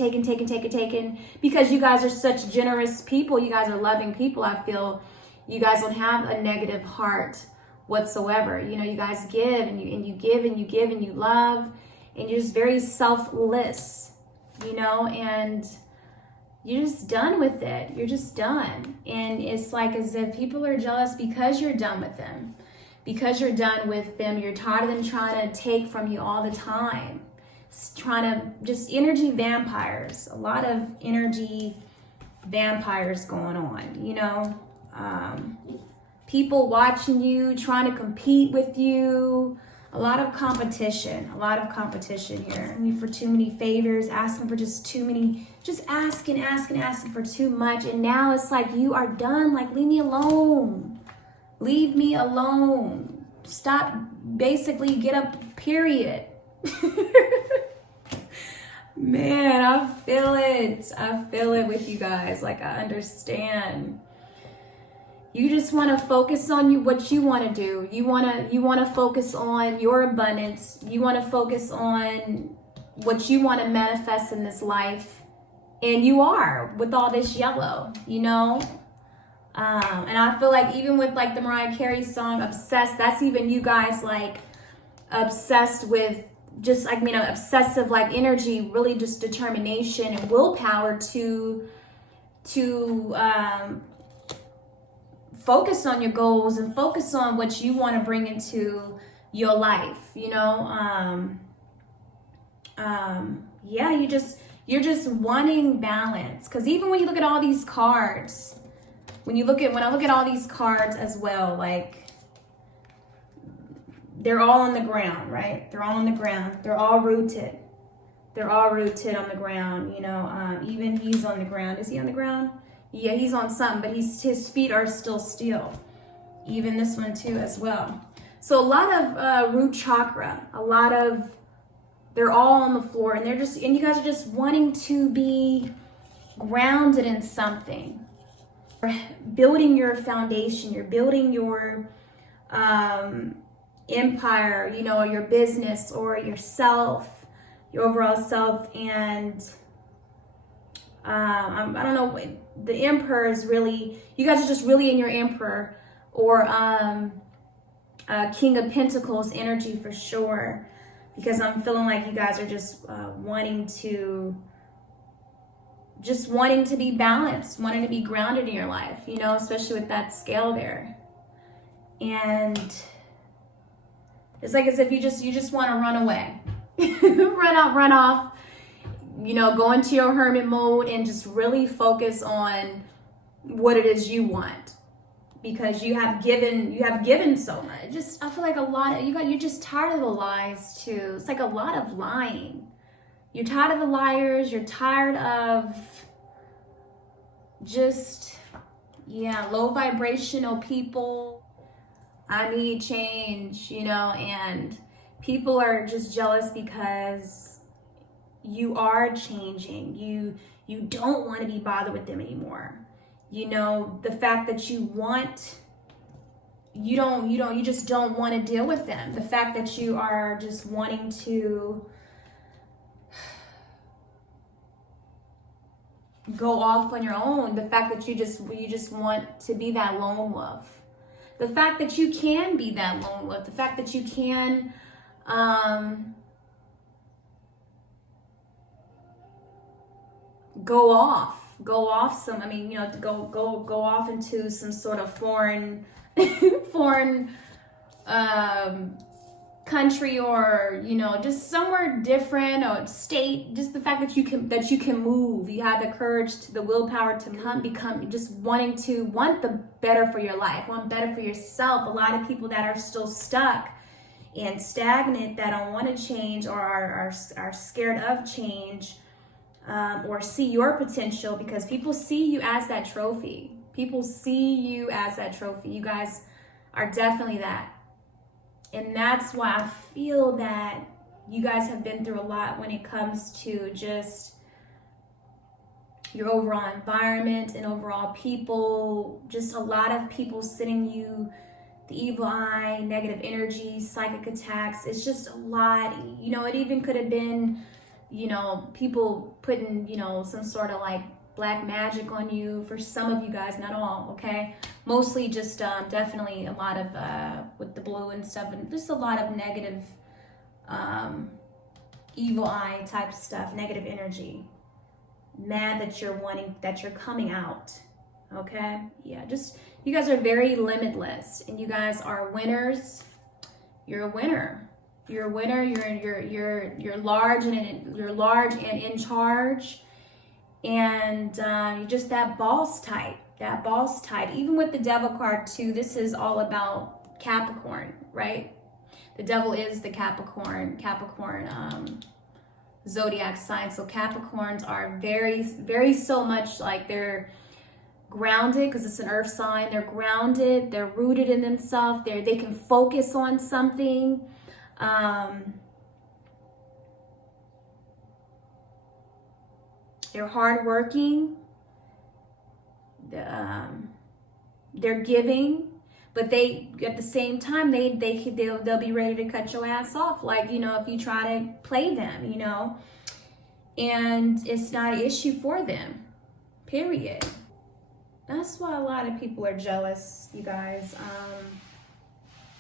because you guys are such generous people, you guys are loving people. I feel you guys don't have a negative heart whatsoever. You know, you guys give and you give and you give and you love. And you're just very selfless, you know, and you're just done with it. You're just done. And it's like as if people are jealous because you're done with them. Because you're done with them, you're tired of them trying to take from you all the time. It's trying to, just energy vampires. A lot of energy vampires going on, you know. People watching you, trying to compete with you. A lot of competition here. For too many favors, asking for just too many, just asking for too much. And now it's like you are done. Like, leave me alone. Leave me alone. Stop, basically get up, period. Man, I feel it. I feel it with you guys. Like, I understand. You just want to focus on what you want to do. You want to focus on your abundance. You want to focus on what you want to manifest in this life. And you are, with all this yellow, you know. And I feel like even with like the Mariah Carey song Obsessed, that's even you guys like obsessed with just, I mean, obsessive like energy, really just determination and willpower to focus on your goals and focus on what you want to bring into your life, you know. Yeah, you're just wanting balance. Because even when you look at all these cards, when I look at all these cards as well, like they're all on the ground, right? They're all on the ground. They're all rooted. They're all rooted on the ground, you know. Even he's on the ground. Is he on the ground? Yeah, he's on something, but his feet are still still. Even this one too as well. So a lot of root chakra, they're all on the floor, and you guys are just wanting to be grounded in something. You're building your foundation, you're building your empire, you know, or your business or yourself, your overall self, and I don't know, the Emperor is really, you guys are just really in your Emperor or King of Pentacles energy for sure, because I'm feeling like you guys are just wanting to just wanting to be balanced, wanting to be grounded in your life, you know, especially with that scale there. And it's like as if you just want to run away, run off, you know, go into your hermit mode and just really focus on what it is you want, because you have given so much. Just, I feel like you're just tired of the lies too. It's like a lot of lying. You're tired of the liars. You're tired of just, low vibrational people. I need change, you know, and people are just jealous because you are changing. You don't want to be bothered with them anymore. You know, the fact that you just don't want to deal with them. The fact that you are just wanting to go off on your own. The fact that you just want to be that lone wolf. The fact that you can be that lone wolf. The fact that you can go off some, to go off into some sort of foreign country, or, you know, just somewhere different, or state. Just the fact that you can move. You have the courage, the willpower to become just want the better for your life, want better for yourself. A lot of people that are still stuck and stagnant, that don't want to change, or are scared of change, or see your potential, because people see you as that trophy. People see you as that trophy. You guys are definitely that. And that's why I feel that you guys have been through a lot when it comes to just your overall environment and overall people. Just a lot of people sending you the evil eye, negative energy, psychic attacks. It's just a lot. You know, it even could have been, you know, people putting, you know, some sort of like black magic on you. For some of you guys, not all, okay? Mostly just definitely a lot of with the blue and stuff, and just a lot of negative evil eye type stuff, negative energy. Mad that you're coming out, okay? Yeah, just, you guys are very limitless, and you guys are winners. You're a winner. You're a winner. You're large and in charge, and you're just that boss type. Even with the devil card too, this is all about Capricorn, right? The devil is the Capricorn zodiac sign. So Capricorns are very, very so much like they're grounded, because it's an earth sign. They're grounded. They're rooted in themselves. They can focus on something. They're hardworking. They're giving, but they, at the same time, they'll be ready to cut your ass off, like, you know, if you try to play them, you know, and it's not an issue for them, period. That's why a lot of people are jealous, you guys.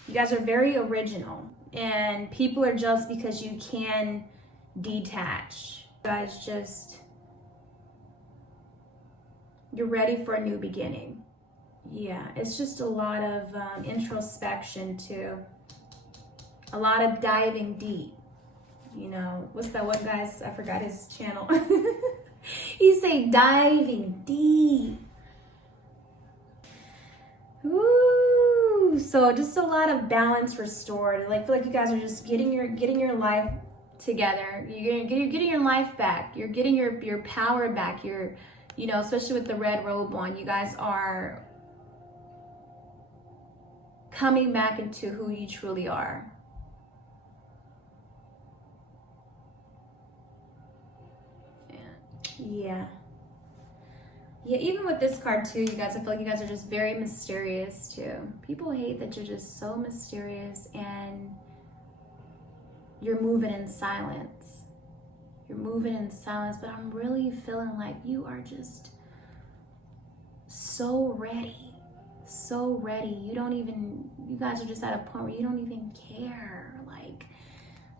You guys are very original, and people are jealous because you can detach. You guys just, you're ready for a new beginning. Yeah, it's just a lot of introspection too. A lot of diving deep. You know, what's that one guy's, I forgot his channel. He say diving deep. Ooh, so just a lot of balance restored. Like, I feel like you guys are just getting your life together. You're getting your life back. You're getting your power back. You're, you know, especially with the red robe on, you guys are coming back into who you truly are. Yeah, even with this card too, you guys, I feel like you guys are just very mysterious too. People hate that you're just so mysterious and you're moving in silence. You're moving in silence, but I'm really feeling like you are just so ready. So ready. You guys are just at a point where you don't even care. Like,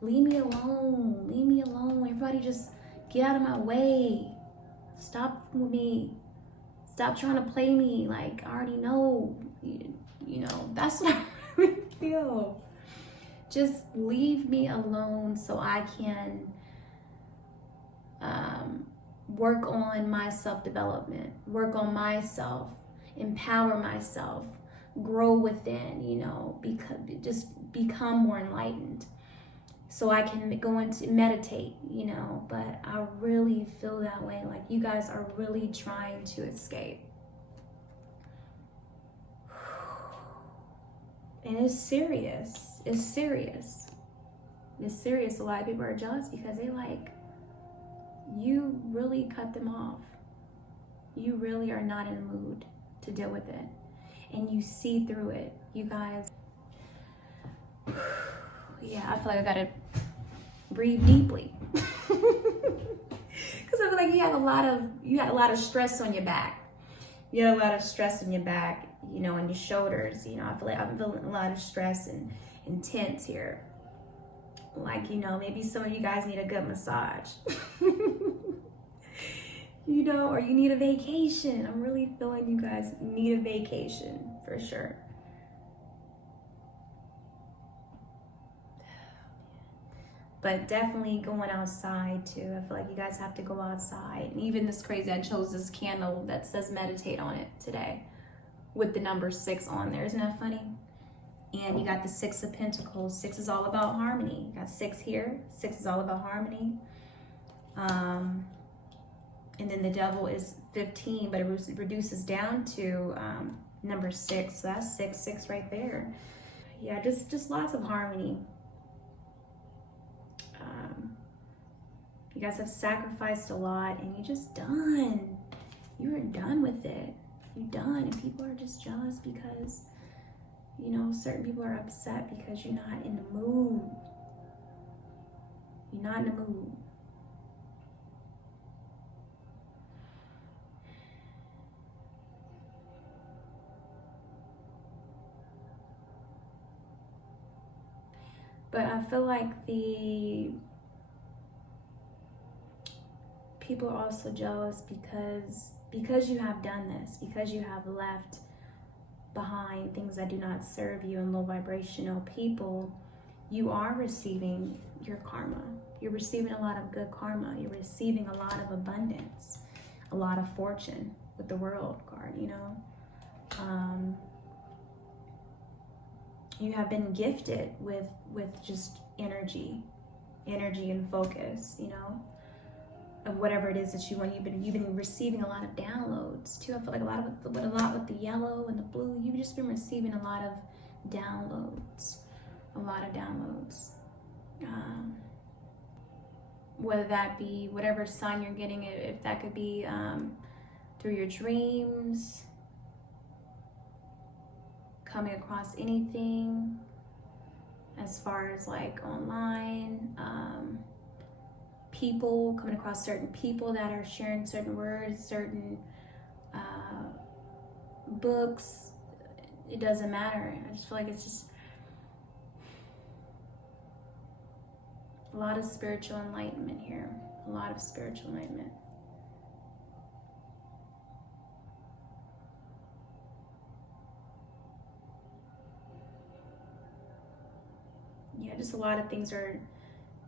leave me alone. Leave me alone. Everybody just get out of my way. Stop with me. Stop trying to play me. Like, I already know. You know, that's what I really feel. Just leave me alone so I can work on my self-development, work on myself, empower myself, grow within, you know, just become more enlightened so I can go into meditate, you know. But I really feel that way, like you guys are really trying to escape. And it's serious. It's serious. It's serious. A lot of people are jealous because they like, you really cut them off. You really are not in the mood to deal with it. And you see through it. You guys, yeah, I feel like I gotta breathe deeply. Because I feel like you had a lot of stress on your back. You had a lot of stress on your back, you know, on your shoulders. You know, I feel like I'm feeling a lot of stress and tense here. Like, you know, maybe some of you guys need a good massage. You know, or you need a vacation. I'm really feeling you guys need a vacation for sure. But definitely going outside too. I feel like you guys have to go outside. And even this crazy, I chose this candle that says meditate on it today with the number 6 on there. Isn't that funny? And you got the 6 of Pentacles. 6 is all about harmony. You got 6 here. 6 is all about harmony. And then the Devil is 15, but it reduces down to number 6. So that's 6 right there. Yeah, just lots of harmony. You guys have sacrificed a lot and you're just done. You are done with it. You're done. And people are just jealous because, you know, certain people are upset because you're not in the mood. You're not in the mood. But I feel like the people are also jealous because you have done this, because you have left behind things that do not serve you and low vibrational people. You are receiving your karma. You're receiving a lot of good karma. You're receiving a lot of abundance, a lot of fortune with the World card, you know. You have been gifted with just energy and focus, you know, of whatever it is that you want. You've been receiving a lot of downloads too. I feel like a lot with the yellow and the blue. You've just been receiving a lot of downloads, whether that be whatever sign you're getting, if that could be through your dreams, coming across anything as far as like online, people, coming across certain people that are sharing certain words, certain books. It doesn't matter. I just feel like it's just a lot of spiritual enlightenment here. A lot of spiritual enlightenment. Yeah, just a lot of things are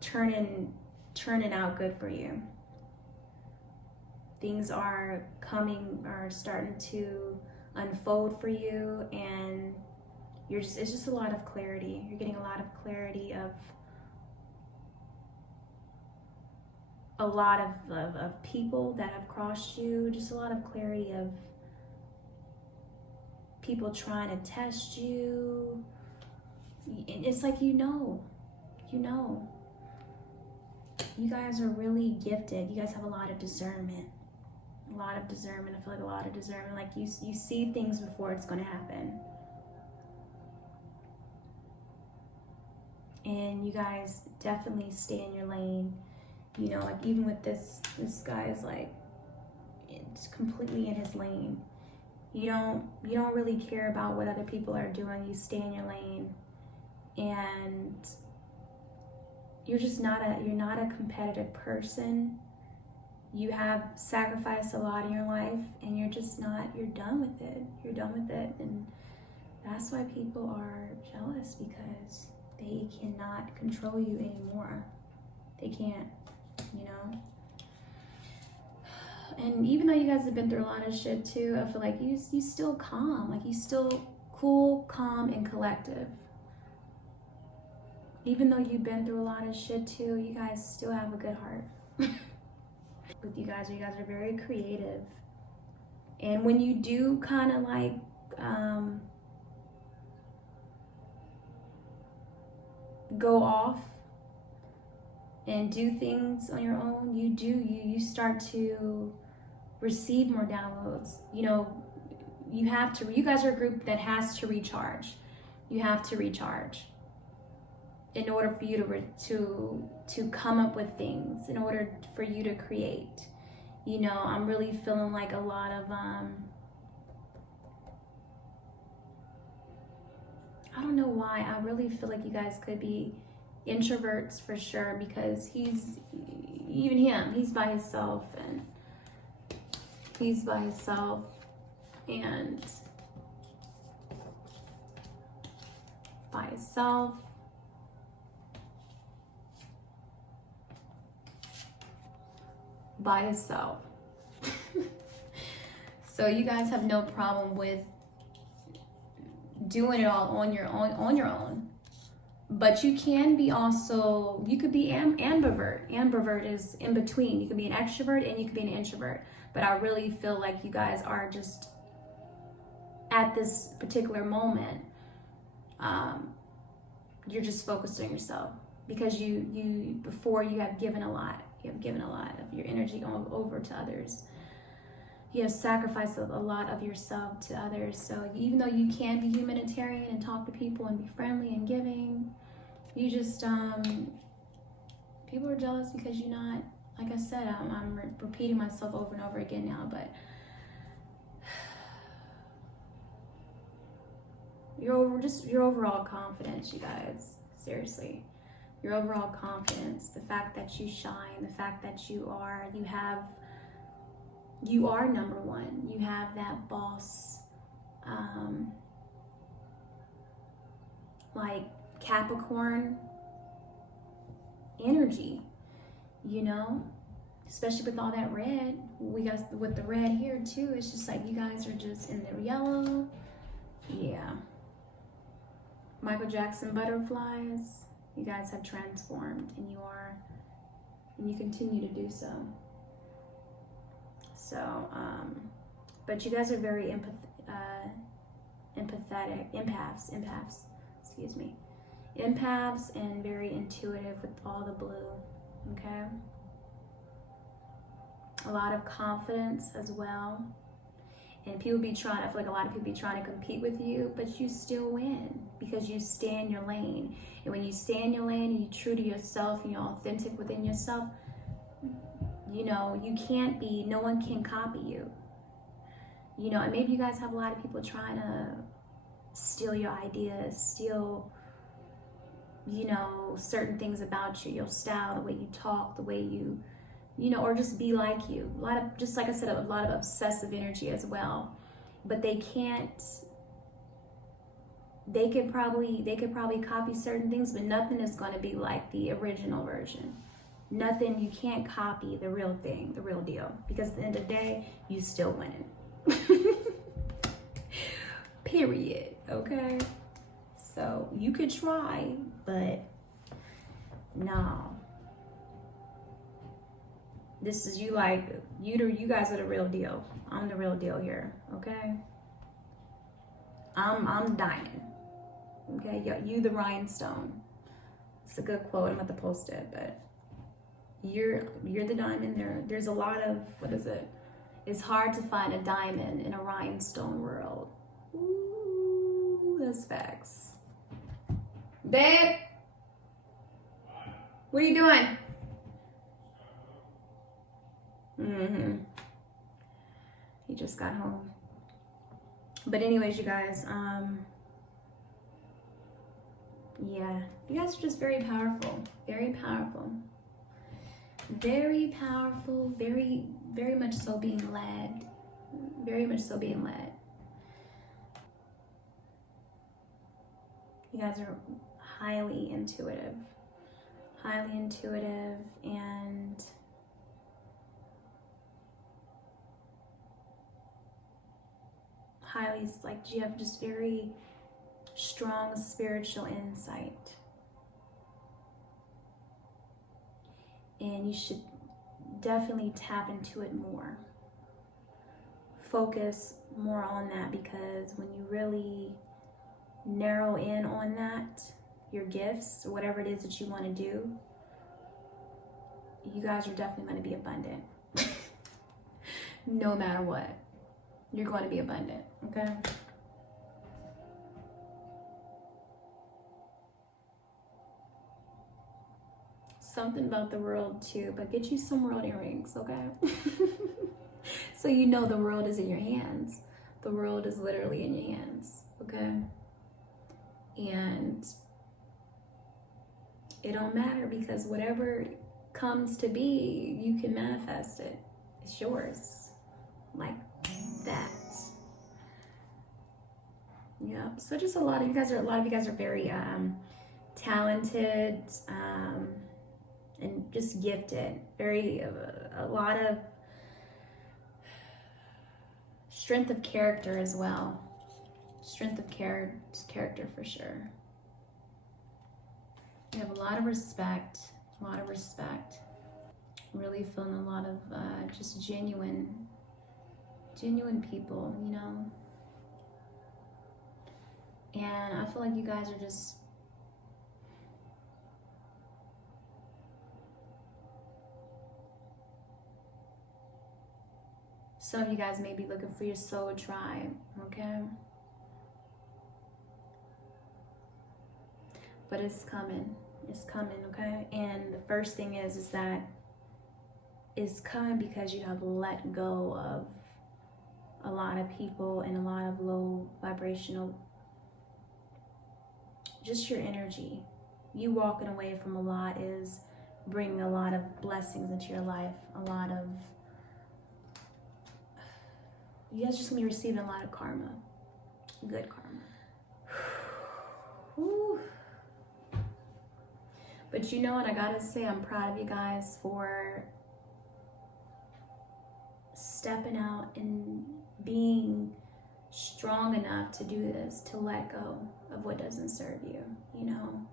turning out good for you. Things are starting to unfold for you, and it's just a lot of clarity. You're getting a lot of clarity of a lot of people that have crossed you, just a lot of clarity of people trying to test you. It's like, you know. You guys are really gifted. You guys have a lot of discernment. I feel like a lot of discernment. Like you see things before it's going to happen. And you guys definitely stay in your lane. You know, like even with this guy is like, it's completely in his lane. You don't really care about what other people are doing. You stay in your lane. And you're not a competitive person. you have sacrificed a lot in your life, and you're done with it. You're done with it. And that's why people are jealous, because they cannot control you anymore. They can't, you know? And even though you guys have been through a lot of shit too, I feel like you still calm. Like, you still cool, calm, and collective. Even though you've been through a lot of shit too, you guys still have a good heart. With you guys are very creative. And when you do kind of like, go off and do things on your own, you start to receive more downloads. You know, you guys are a group that has to recharge. You have to recharge in order for you to come up with things, in order for you to create. You know, I'm really feeling like a lot of I don't know why, I really feel like you guys could be introverts for sure, because he's by himself, and by himself. So you guys have no problem with doing it all on your own. But you can be also, you could be ambivert. Ambivert is in between. You could be an extrovert and you could be an introvert. But I really feel like you guys are just, at this particular moment, you're just focused on yourself, because before you have given a lot. You have given a lot of your energy over to others. You have sacrificed a lot of yourself to others. So even though you can be humanitarian and talk to people and be friendly and giving, you just, people are jealous because you're not, like I said, I'm repeating myself over and over again now, but your overall confidence, you guys, seriously. Your overall confidence, the fact that you shine, the fact that you are number one. You have that boss, like Capricorn energy, you know, especially with all that red. We got with the red here too. It's just like you guys are just in the yellow. Yeah. Michael Jackson butterflies. You guys have transformed, and you continue to do so. So, but you guys are very empathetic, empaths, excuse me. Empaths, and very intuitive with all the blue, okay? A lot of confidence as well. And I feel like a lot of people be trying to compete with you, but you still win because you stay in your lane. And when you stay in your lane and you're true to yourself and you're authentic within yourself, you know, no one can copy you. You know, and maybe you guys have a lot of people trying to steal your ideas, steal, you know, certain things about you, your style, the way you talk, the way you know, or just be like you. A lot of, just like I said, a lot of obsessive energy as well. But they could probably copy certain things, but nothing is going to be like the original version. Nothing, you can't copy the real thing, the real deal. Because at the end of the day, you still winning. Period, okay? So you could try, but no. This is you guys are the real deal. I'm the real deal here, okay? I'm diamond. Okay, you the rhinestone. It's a good quote. I'm about to post it, but you're the diamond. There's a lot of, what is it? It's hard to find a diamond in a rhinestone world. Ooh, that's facts. Babe, what are you doing? He just got home. But anyways, you guys, yeah, you guys are just very powerful, very powerful. Very powerful, very, very much so being led. Very much so being led. You guys are highly intuitive. Highly intuitive and highly, like, you have just very strong spiritual insight. And you should definitely tap into it more. Focus more on that, because when you really narrow in on that, your gifts or whatever it is that you want to do, you guys are definitely going to be abundant. No matter what, you're going to be abundant, okay? Something about the world too, but get you some world earrings, okay? So you know the world is in your hands. The world is literally in your hands, okay? And it don't matter, because whatever comes to be, you can manifest it. It's yours, like that. Yeah. So just a lot of you guys are very talented and just gifted. Very a lot of strength of character as well. Strength of character for sure. You have a lot of respect. Really feeling a lot of just genuine people, you know. And I feel like you guys are just some of you guys may be looking for your soul tribe, okay? But it's coming, okay? And the first thing is that it's coming because you have let go of a lot of people and a lot of low vibrational, just your energy. You walking away from a lot is bringing a lot of blessings into your life, you guys just gonna be receiving a lot of karma, good karma. Whew. But you know what, I gotta say, I'm proud of you guys for stepping out and being strong enough to do this, to let go of what doesn't serve you, you know.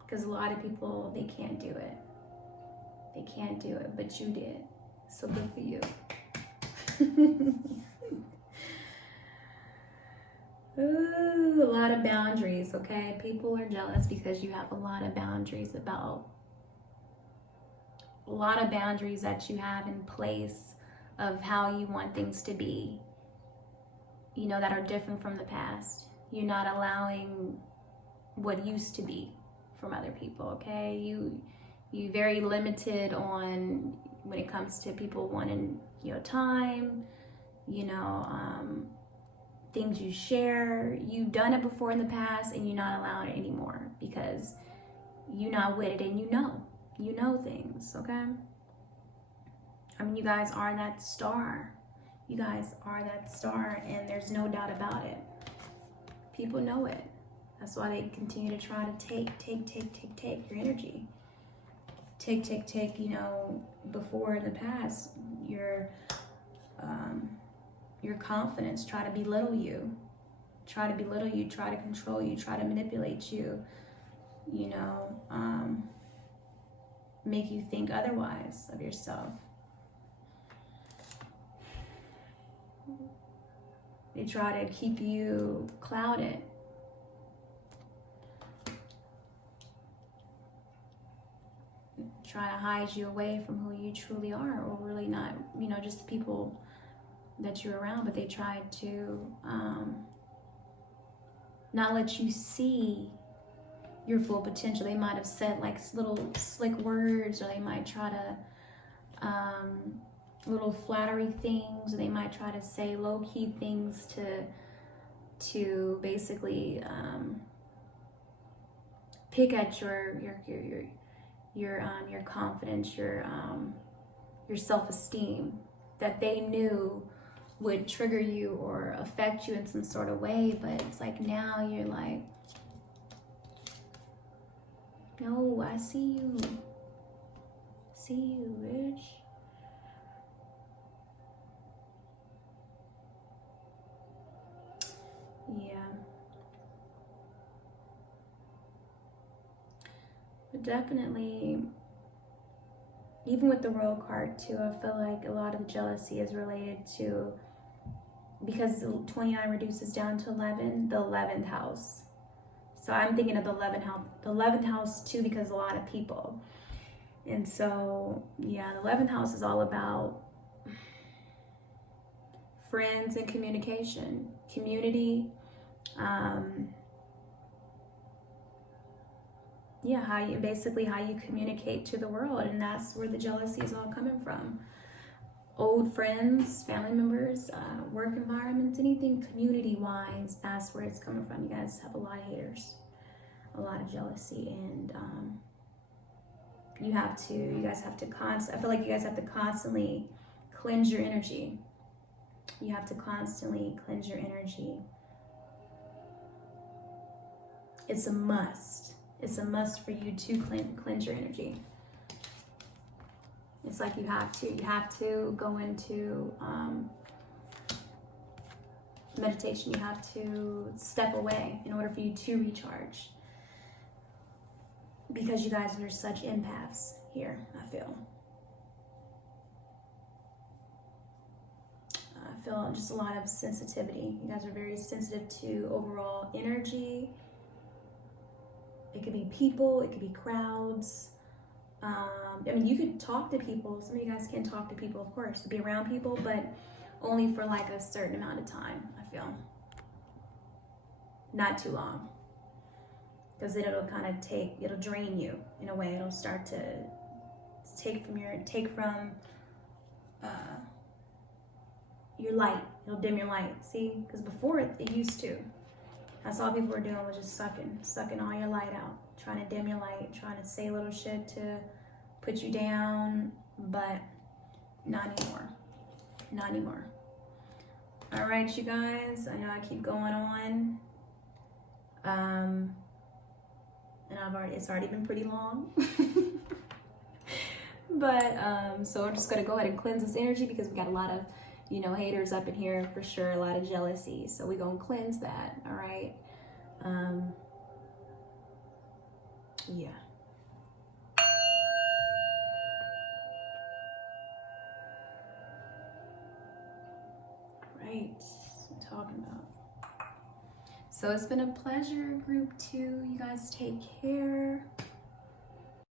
Because a lot of people, they can't do it. But you did. So good for you. Ooh, a lot of boundaries, okay? People are jealous because you have a lot of boundaries that you have in place of how you want things to be, you know, that are different from the past. You're not allowing what used to be from other people, okay? You very limited on when it comes to people wanting your time, you know, things you share. You've done it before in the past and you're not allowing it anymore because you're not with it and you know things, okay? I mean, you guys are that star. You guys are that star, and there's no doubt about it. People know it. That's why they continue to try to take your energy. Take, you know, before in the past, your confidence, try to belittle you, try to control you, try to manipulate you, you know, make you think otherwise of yourself. They try to keep you clouded. Try to hide you away from who you truly are, or really not, you know, just the people that you're around, but they try to not let you see your full potential. They might have said like little slick words, or they might try to little flattery things, or they might try to say low-key things to basically pick at your confidence, your self-esteem, that they knew would trigger you or affect you in some sort of way. But it's like now you're like, no, I see you. See you, Rich. Yeah. But definitely, even with the Royal card too, I feel like a lot of the jealousy is related to, because 29 reduces down to 11, the 11th house. So I'm thinking of the 11th house too, because a lot of people. And so, yeah, the 11th house is all about friends and communication, community. Yeah, how you communicate to the world, and that's where the jealousy is all coming from. Old friends, family members, work environments, anything community-wise, that's where it's coming from. You guys have a lot of haters, a lot of jealousy, and you guys have to I feel like you guys have to constantly cleanse your energy. You have to constantly cleanse your energy. It's a must. It's a must for you to cleanse your energy. It's like you have to go into meditation. You have to step away in order for you to recharge. Because you guys are such empaths here, I feel. I feel just a lot of sensitivity. You guys are very sensitive to overall energy. It could be people, it could be crowds. I mean, you could talk to people. Some of you guys can talk to people, of course, be around people, but only for like a certain amount of time, I feel. Not too long. Because then it'll drain you in a way. It'll start to take from your light. It'll dim your light. See? Because before it used to. That's all people were doing, was just sucking all your light out, trying to dim your light, trying to say little shit to put you down, but not anymore. Not anymore. All right, you guys, I know I keep going on. And it's already been pretty long. But, so I'm just gonna go ahead and cleanse this energy, because we got a lot of, haters up in here for sure, a lot of jealousy. So we're gonna cleanse that, all right? Yeah. Right, I'm talking about. So it's been a pleasure, group 2. You guys take care.